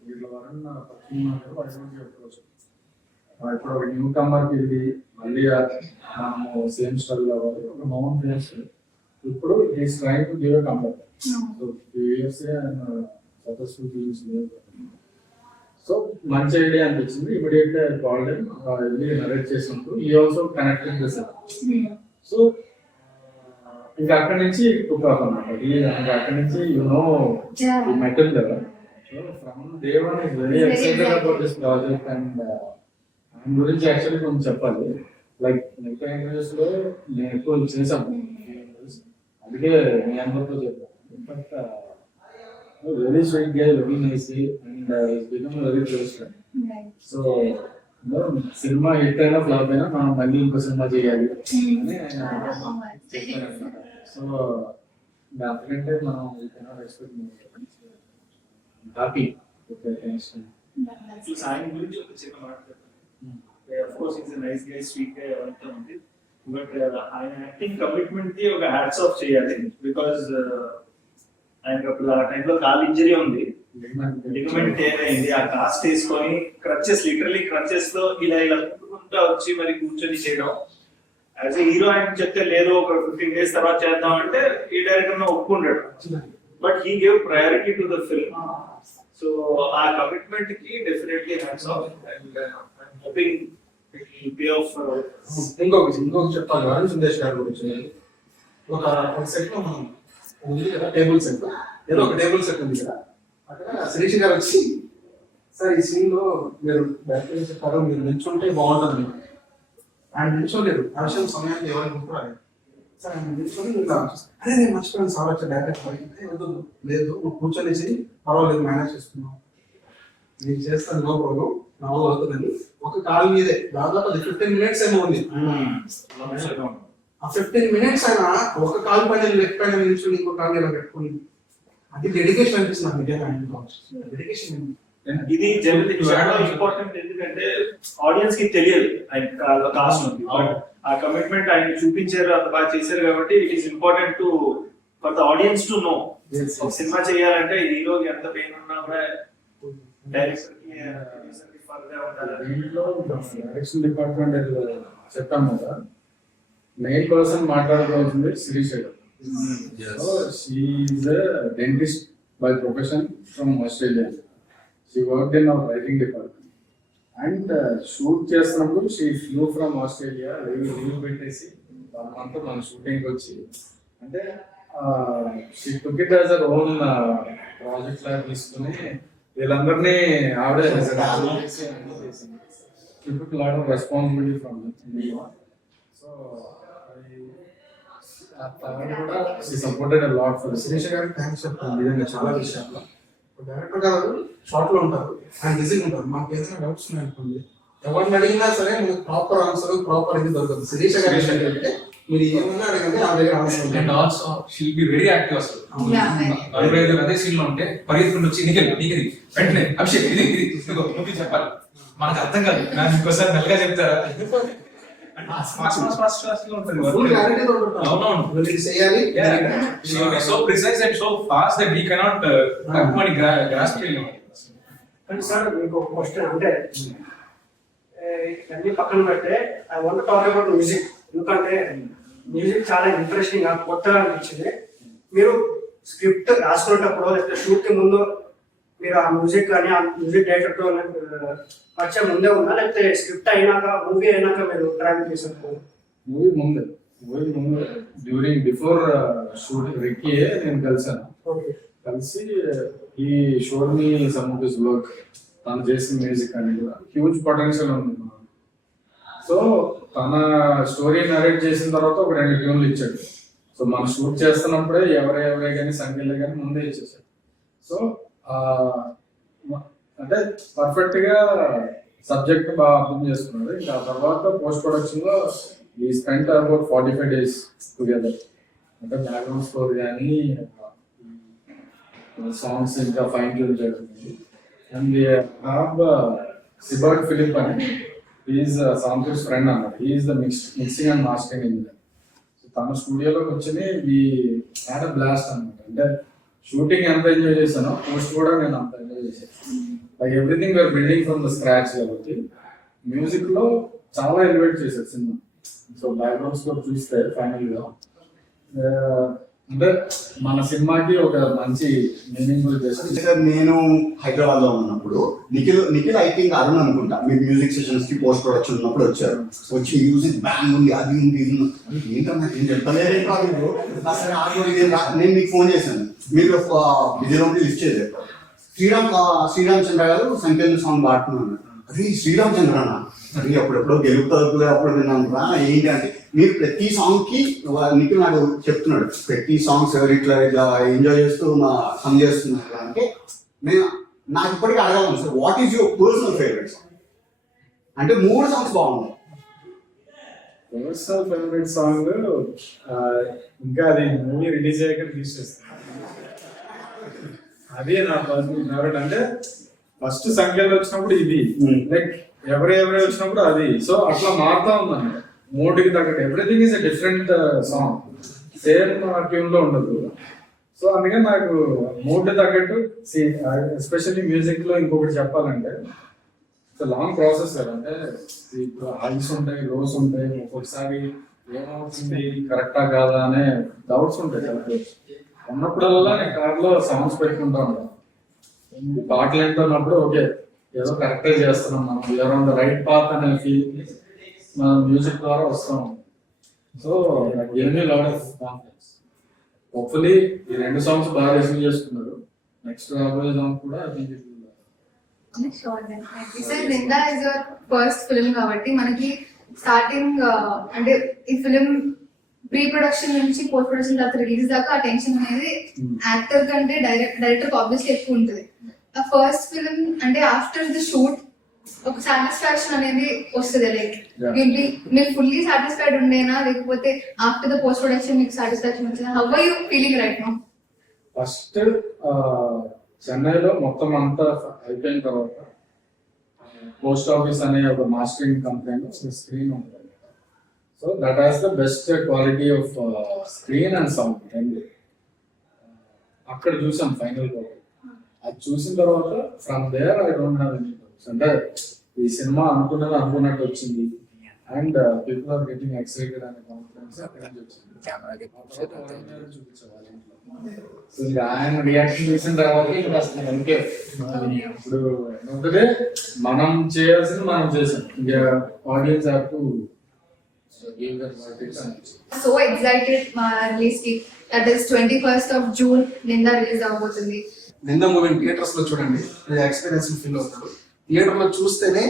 వీళ్ళు వరుణ్ పరిచయం ఉన్నారు, వాటి అప్రోచ్. ఇప్పుడు ఒక న్యూ కమర్కి ఇది మళ్ళీ మనము సేమ్ స్టైల్ అవ్వాలి, ఒక మౌన్ ఫేస్. ఇప్పుడు is trying to give a comfort. So USA ఆయన సక్సెస్ఫుల్ ఫిల్మ్స్ లేదు. సో మంచి ఐడియా అనిపించింది. ఇమీడియట్ గా కాల్ వెళ్ళి నరేట్ చేసినప్పుడు ఈ ఆల్సో కనెక్టెడ్ దిస్. సో ఇంకా అక్కడి నుంచి కుక్ ఆఫ్ అన్నమాట. అక్కడి నుంచి మెటల్ కదా. So from day one is very excited about this project. And ఆయన గురించి యాక్చువల్లీ కొంచెం చెప్పాలి. లైక్ మిగతా ఇంటర్వ్యూస్ లో నేను ఎక్కువ చేశాను, అందుకే మీ అందరితో చెప్పాను. In fact very sweet guy, very nice, and he's become a very close friend. So cinema hit అయినా ఫ్లాప్ అయినా మనం మళ్ళీ ఇంకో సినిమా చేయాలి అని ఆయన సో దానికంటే మనం హ్యాపీ ఆయన గురించి ఒక చిన్న మాట of course is nice guy sweet guy అంతా ఉంది బట్ ఆయన యాక్టింగ్ కమిట్మెంట్ కి ఒక హ్యాట్స్ ఆఫ్ చేయాలి బికాజ్ ఆయనకి అప్పుడు ఆ టైంలో కాల్ ఇంజరీ ఉంది, లిగమెంట్ ఏమైంది, ఆ కాస్ట్ వేసుకొని క్రచెస్ లిటరలీ క్రచెస్ లో ఇలా ఇలా కుట్టుకుంటా వచ్చి మరి కూర్చొని చేయడం. యాజ్ ఏ హీరో ఆయన చెప్తే లేదు ఒక 15 days తర్వాత చేద్దాం అంటే ఈ డైరెక్టర్ ఒప్పుకుంటాడు, but he gave priority to the film. So ఆ కమిట్మెంట్ కి definitely hats off and hoping it will pay off. ఇంకొక చెప్పాలి కదా సుందేష్ గారి గురించి. ఒక సెట్ ఉంది కదా, టేబుల్ సెట్, ఏదో ఒక టేబుల్ సెట్ ఉంది కదా, అక్కడ శిరీష్ గారు వచ్చి సార్ ఈ సీన్ లో మీరు డైరెక్టర్ చెప్పారు మీరు నిల్చుంటే బాగుంటుంది. ఆయన నిల్చోలేరు, ఆ విషయం సమయానికి ఎవరికి గుర్తురాలేదు. సార్ ఆయన నిల్చొని ఇలా అరే నేను మర్చిపోయాను సార్ వచ్చే డైరెక్టర్ లేదు నువ్వు కూర్చొనేసి పర్వాలేదు మేనేజ్ చేసుకున్నావు నేను చేస్తాను నో ప్రాబ్లం నవ్వు అవుతుందని ఒక కాల్ మీదే దాదాపు అది 15 minutes ఏమో ఉంది. ఆ 15 minutes అయినా ఒక కాలు పైన లెఫ్ట్ పైన నిల్చుని ఇంకో కాలు ఇలా పెట్టుకుని అది డెడికేషన్ అనిపిస్తుంది నాకు నిజంగా. డెడికేషన్ ఇది జనరల్ చాలా ఇంపార్టెంట్, ఎందుకంటే ఆడియన్స్ కి తెలియదు ఆయన కాస్ట్ ఉంది, బట్ ఆ కమిట్మెంట్ ఆయన చూపించారు, అంత బాగా చేశారు కాబట్టి it is important to for the audience to know. Cinema చేయాలంటే హీరోకి ఎంత పెయిన్ ఉన్నా కూడా డైరెక్టర్ కి దీంట్లో డైరెక్షన్ డిపార్ట్మెంట్ చెప్పాము కదా, మెయిన్ పర్సన్ మాట్లాడుకోవాల్సింది శిరీష్ గారు. So she is a dentist by profession from Australia. She worked in our writing department and shoot చేస్తున్నప్పుడు she flew from Australia, leave పెట్టేసి 1 month మన షూటింగ్ వచ్చి అంటే she took it as her own project లాగా తీసుకుని వీళ్ళందరినీ ఆవిడే she took a lot of responsibility from me. So supported a lot for Sirish గారికి థ్యాంక్స్ చెప్తాను నిజంగా చాలా విషయాల్లో. డైరెక్టర్ గారు షార్ట్ లో ఉంటారు, ఆయన బిజీగా ఉంటారు, మాకు ఏదైనా డౌట్స్ ఉన్నాయనుకోండి ఎవరిని అడిగినా సరే మీకు ప్రాపర్ ఆన్సర్ ప్రాపర్ ఇది దొరకదు. శిరీష్ గారు ఏంటంటే మీరు ఏమన్నా అడగండి ఆ దగ్గర answer. And also she'll be very active. అసలు 45 అదే సీన్ లో ఉంటే పరిగెత్తుకుని వచ్చి నీకు వెంటనే అభిషేక్ ఇది ఇది నువ్వు చెప్పాలి, మనకు అర్థం కాదు, నాకు ఇంకోసారి మెల్లగా చెప్తారా. So precise and so fast that we cannot grasp it. కానీ సార్ మీకు ఒక క్వశ్చన్ అంటే ఇవన్నీ పక్కన పెడితే I want talk about music. ఎందుకంటే మ్యూజిక్ చాలా ఇంట్రెస్టింగ్ గా కొత్తగా అనిపించింది. మీరు స్క్రిప్ట్ రాసుకునేటప్పుడు లేకపోతే షూట్ కి ముందు మీరు ఆ మ్యూజిక్ కానీ ఆ మ్యూజిక్ డైరెక్టర్తో పరిచయం ముందే ఉందా, లేకపోతే స్క్రిప్ట్ అయినాక మూవీ అయినాక మీరు డ్రైవ్ చేశారు? మూవీ ముందు డ్యూరింగ్ బిఫోర్ షూటింగ్ రిక్కీ నేను కలిసాను. కలిసి ఈ showed me some of his work, తను చేసిన మ్యూజిక్ అని కూడా హ్యూజ్ పొటెన్షియల్ ఉంది. సో తన స్టోరీ నరేట్ చేసిన తర్వాత ఒక 2 ట్యూన్లు ఇచ్చాడు. సో మనం షూట్ చేస్తున్నప్పుడే ఎవరే కానీ సంఖ్యలే కానీ ముందే ఇచ్చేసాడు. సో అంటే పర్ఫెక్ట్ గా సబ్జెక్ట్ బాగా అర్థం చేసుకున్నాడు. ఇంకా తర్వాత పోస్ట్ ప్రొడక్షన్ లో ఈ స్పెంట్ అబౌట్ 45 days టుగెదర్. అంటే బ్యాక్గ్రౌండ్ స్కోర్ కానీ సాంగ్స్ ఇంకా ఫైన్ ట్యూన్ జరుగుతుంది. అండ్ సిబర్ట్ ఫిలిప్ అని ఈజ్ సాంతోష్ ఫ్రెండ్ అన్నమాట. Is the mixing and mastering engineer. So తన స్టూడియోలోకి వచ్చి వి హ్యాడ్ అ బ్లాస్ట్ అనమాట. అంటే షూటింగ్ ఎంత ఎంజాయ్ చేశానో పోస్ట్ కూడా నేను అంత ఎంజాయ్ చేశాను. Like everything we are building from the scratch కాబట్టి మ్యూజిక్ లో చాలా ఎలివేట్ చేశారు సినిమా. సో బ్యాక్గ్రౌండ్స్ లో చూస్తే ఫైనల్ గా అంటే మన సినిమాకి ఒక మంచి మీనింగ్ఫుల్ చేశారు. నేను హైదరాబాద్ లో ఉన్నప్పుడు నిఖిల్ ఐ థింక్ అరుణ్ అనుకుంటా మీరు మ్యూజిక్ సెషన్స్ కి పోస్ట్ ప్రొడక్షన్ ఉన్నప్పుడు వచ్చారు. వచ్చి మ్యూజిక్ బ్యాంగ్ ఉంది అది ఉంది ఇది ఏంటన్నా ఏం చెప్పలేదు కాదు. నేను మీకు ఫోన్ చేశాను, మీరు విజయలో లిస్ట్ చేశారు. శ్రీరామచంద్ర గారు సంకేత సాంగ్ పాడుతున్నాను. అది శ్రీరామచంద్ర అన్న అది అప్పుడెప్పుడో గెలుపుతుంది అప్పుడు విన్నాను రా ఏంటి అంటే మీరు ప్రతి సాంగ్ కి నిఖిల్ నాకు చెప్తున్నాడు ప్రతి సాంగ్స్ ఎవరు ఇట్లా ఎంజాయ్ చేస్తూ సమ్ చేస్తున్నారు అంటే నేను నాకు ఇప్పటికీ అడగాలను sir what is your personal favourite song అంటే 3 సాంగ్స్ బాగున్నాయి. పర్సనల్ ఫేవరెట్ సాంగ్ ఇంకా అది మూవీ రిలీజ్ అయ్యాక రిలీజ్ చేస్తాను. అదే నా పర్సనల్ ఫేవరెట్. అంటే ఫస్ట్ సంఖ్యలో వచ్చినప్పుడు ఇది, లైక్ ఎవరెవరే వచ్చినప్పుడు అది. సో అట్లా మారుతా ఉందండి మూడుకి తగ్గట్టు. Everything is a different song, same tune లో ఉండదు. సో అందుకని నాకు మూడ్ తగ్గట్టు, ఎస్పెషల్లీ మ్యూజిక్ లో ఇంకొకటి చెప్పాలంటే లాంగ్ ప్రాసెస్ కదా. అంటే ఇప్పుడు హైస్ ఉంటాయి, లోస్ ఉంటాయి, ఒక్కొక్కసారి ఏమవుతుంది కరెక్టా కాదా అనే డౌట్స్ ఉంటాయి కదా. ఉన్నప్పుడల్లా నేను కార్లో సాంగ్స్ పెట్టుకుంటా ఉంటాను. పాటలు వింటున్నప్పుడు ఓకే ఏదో కరెక్టే చేస్తున్నాం మనం, you are on the right path అనే ఫీల్ మన మ్యూజిక్ ద్వారా వస్తాం. సో ఎన్ని లాట్ ఆఫ్ కాన్ఫిడెన్స్. హోప్ఫుల్లీ ఈ 2 సాంగ్స్ బాగా రిసీవ్ చేసుకున్నారు. నెక్స్ట్ రాబోయే సాంగ్ కూడా sir Ninda is your first film కాబట్టి మనకి స్టార్టింగ్ అంటే ఈ ఫిల్మ్ ప్రీ ప్రొడక్షన్ నుంచి పోస్ట్ ప్రొడక్షన్ తర్వాత రిలీజ్ దాకా ఆ టెన్షన్ అనేది యాక్టర్ కంటే డైరెక్టర్ ఆబ్వియస్లీ ఎక్కువ ఉంటుంది. ఆ ఫస్ట్ ఫిల్మ్ అంటే ఆఫ్టర్ ద షూట్ ఒక సాటిస్ఫాక్షన్ అనేది వస్తుంది. లైక్ మీరు ఫుల్లీ సాటిస్ఫైడ్ ఉండేనా, లేకపోతే ఆఫ్టర్ ద పోస్ట్ ప్రొడక్షన్ మీకు సాటిస్ఫాక్షన్ వచ్చిందా? How are you feeling right now? First చెన్నైలో మొత్తం అంతా అయిపోయిన తర్వాత పోస్ట్ ఆఫీస్ అనే ఒక మాస్టరింగ్ కంపెనీలో స్క్రీన్ ఉంటుంది. So that has the best quality of screen and sound రెండు. అక్కడ చూసాం ఫైనల్ గా. అది చూసిన తర్వాత from there I don't have any doubts. అంటే ఈ సినిమా అనుకున్నట్టు వచ్చింది and people are getting excited అనే కాన్ఫిడెన్స్ అక్కడ నుంచి వచ్చింది. చూపించేవాళ్ళు ఇంట్లో. సో ఇంకా ఆయన రియాక్షన్ చూసిన తర్వాత ఇంకా అసలు అందుకే ఇప్పుడు ఏంటంటే మనం చేయాల్సింది మనం చేసాం. ఇంకా audience have to give them what it's అని. సో ఎక్సైటెడ్ మా రిలీజ్ కి. That is 21st of June Ninda release అవబోతుంది. నిందా మూవీని థియేటర్స్ లో చూడండి, ఎక్స్పీరియన్స్ ఫీల్ అవుతారు. థియేటర్ లో చూస్తేనే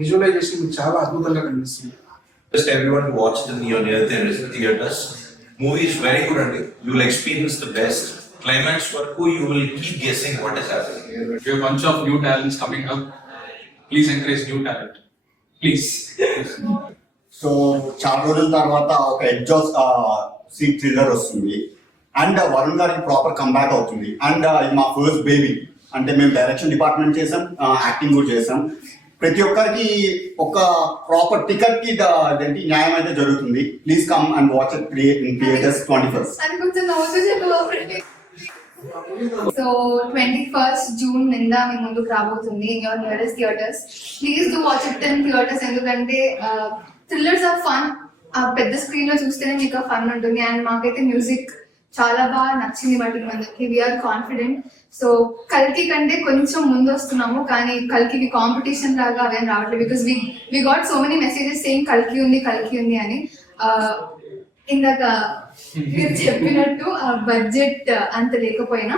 విజువలైజేషన్ మీకు చాలా అద్భుతంగా కనిపిస్తుంది. Just everyone watched in your near theaters. Movie is very good and you will experience the best. Climax వరకు you will keep guessing what is happening. We have a bunch of new talents coming up. Please encourage new talent. Please. So చాలా రోజుల తర్వాత ఒక exhaust seat thriller వస్తుంది and Varun గారికి proper comeback అవుతుంది. And ఇది మా ఫస్ట్ బేబీ. అంటే మేము డైరెక్షన్ డిపార్ట్మెంట్ చేసాం, యాక్టింగ్ కూడా చేసాం. ప్రతి ఒక్కరికి ఒక ప్రాపర్ టికెట్ కి న్యాయం అయితే జరుగుతుంది. Please come and watch in theatres 21st. అది కొంచెం నవ్వుతూ చెప్పండి. సో 21st June నిందా మీ ముందుకు రాబోతుంది in your nearest theatres. Please do watch it in theatres. ఎందుకంటే థ్రిల్లర్స్ ఆర్ ఫన్. ఆ పెద్ద స్క్రీన్ లో చూస్తేనే మీకు ఆ ఫన్ ఉంటుంది. అండ్ మాకైతే మ్యూజిక్ చాలా బాగా నచ్చింది. వాటికి మనకి వీఆర్ కాన్ఫిడెంట్. సో కల్కి కంటే కొంచెం ముందు వస్తున్నాము, కానీ కల్కి కాంపిటీషన్ లాగా అవేం రావట్లేదు. Because we got so many messages saying కల్కి ఉంది అని. ఇందాక మీరు చెప్పినట్టు ఆ బడ్జెట్ అంత లేకపోయినా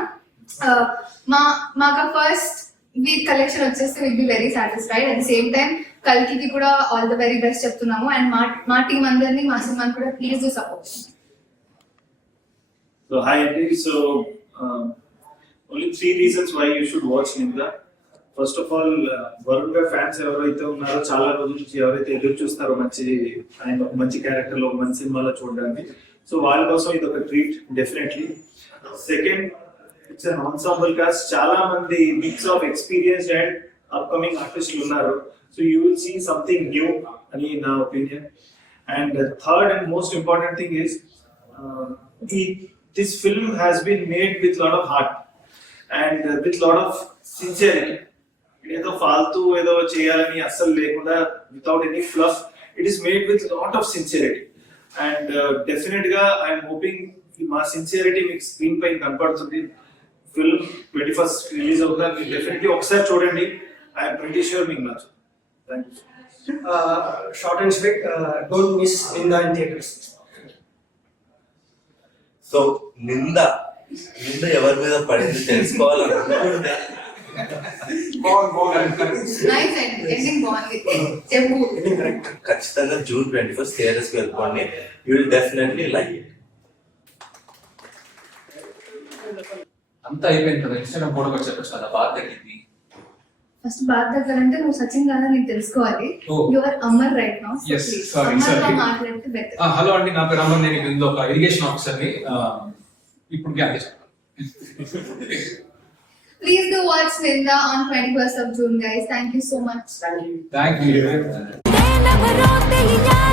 మాకు ఫస్ట్ వీక్ కలెక్షన్ వచ్చేస్తే will be very satisfied. At the same time కల్కి కూడా ఆల్ ద వెరీ బెస్ట్ చెప్తున్నాము. అండ్ మా టీం అందరినీ మా సినిమాని కూడా please do support. So hi Andy. So only 3 reasons why you should watch Ninda. First of all, Varun గారి fans ఎవరైతే ఉన్నారో చాలా రోజుల నుంచి ఎవరైతే ఎదురు చూస్తారో మంచి క్యారెక్టర్ లో మంచి సినిమాలో చూడడానికి, సో వాళ్ళ కోసం ఇది ఒక treat definitely. Second, it's an ensemble cast. చాలా మంది mix of experience and upcoming ఆర్టిస్టులు ఉన్నారు. So you will see something new అని నా opinion. And third and most important thing is this film has been made with lot of heart and with lot of sincerity. ఏదో ఫాల్తూ ఏదో చేయాలని అస్సలు లేకుండా, without any fluff, it is made with lot of sincerity. And definite గా I'm hoping మా sincerity మీకు screen పైన కనపడుతుంది. ఫిల్మ్ 21st రిలీజ్ అవుతుంది. మీరు డెఫినెట్లీ ఒకసారి చూడండి. ఐఎమ్ ప్రిటీ ష్యూర్ మీకు నచ్చుతుంది. Thank you. Short and sweet, don't miss Ninda in theatres. So Ninda ఎవరి మీద పడింది తెలుసుకోవాలనుకుంటే ఖచ్చితంగా June 21st థియేటర్స్ కి వెళ్ళిపోండి. You will definitely like it. అంతా అయిపోయింది కదా, ఇన్స్టాగ్రామ్ ఫోటో కూడా చెప్పచ్చు కదా, బాగా తగ్గింది. ఫస్ట్ బాధ తగ్గాలంటే నువ్వు సచిన్ కాదా నీకు తెలుసుకోవాలి. Oh. Your Amar right now. Yes, sorry, sorry. మాట్లాడితే బెటర్. హలో అండి, నా పేరు అమర్. నేను ఇందులో ఒక ఇరిగేషన్ ఆఫీసర్ని. ఇప్పుడు gap Please do watch Ninda on 21st of June, guys. Thank you so much. Thank you. Thank you.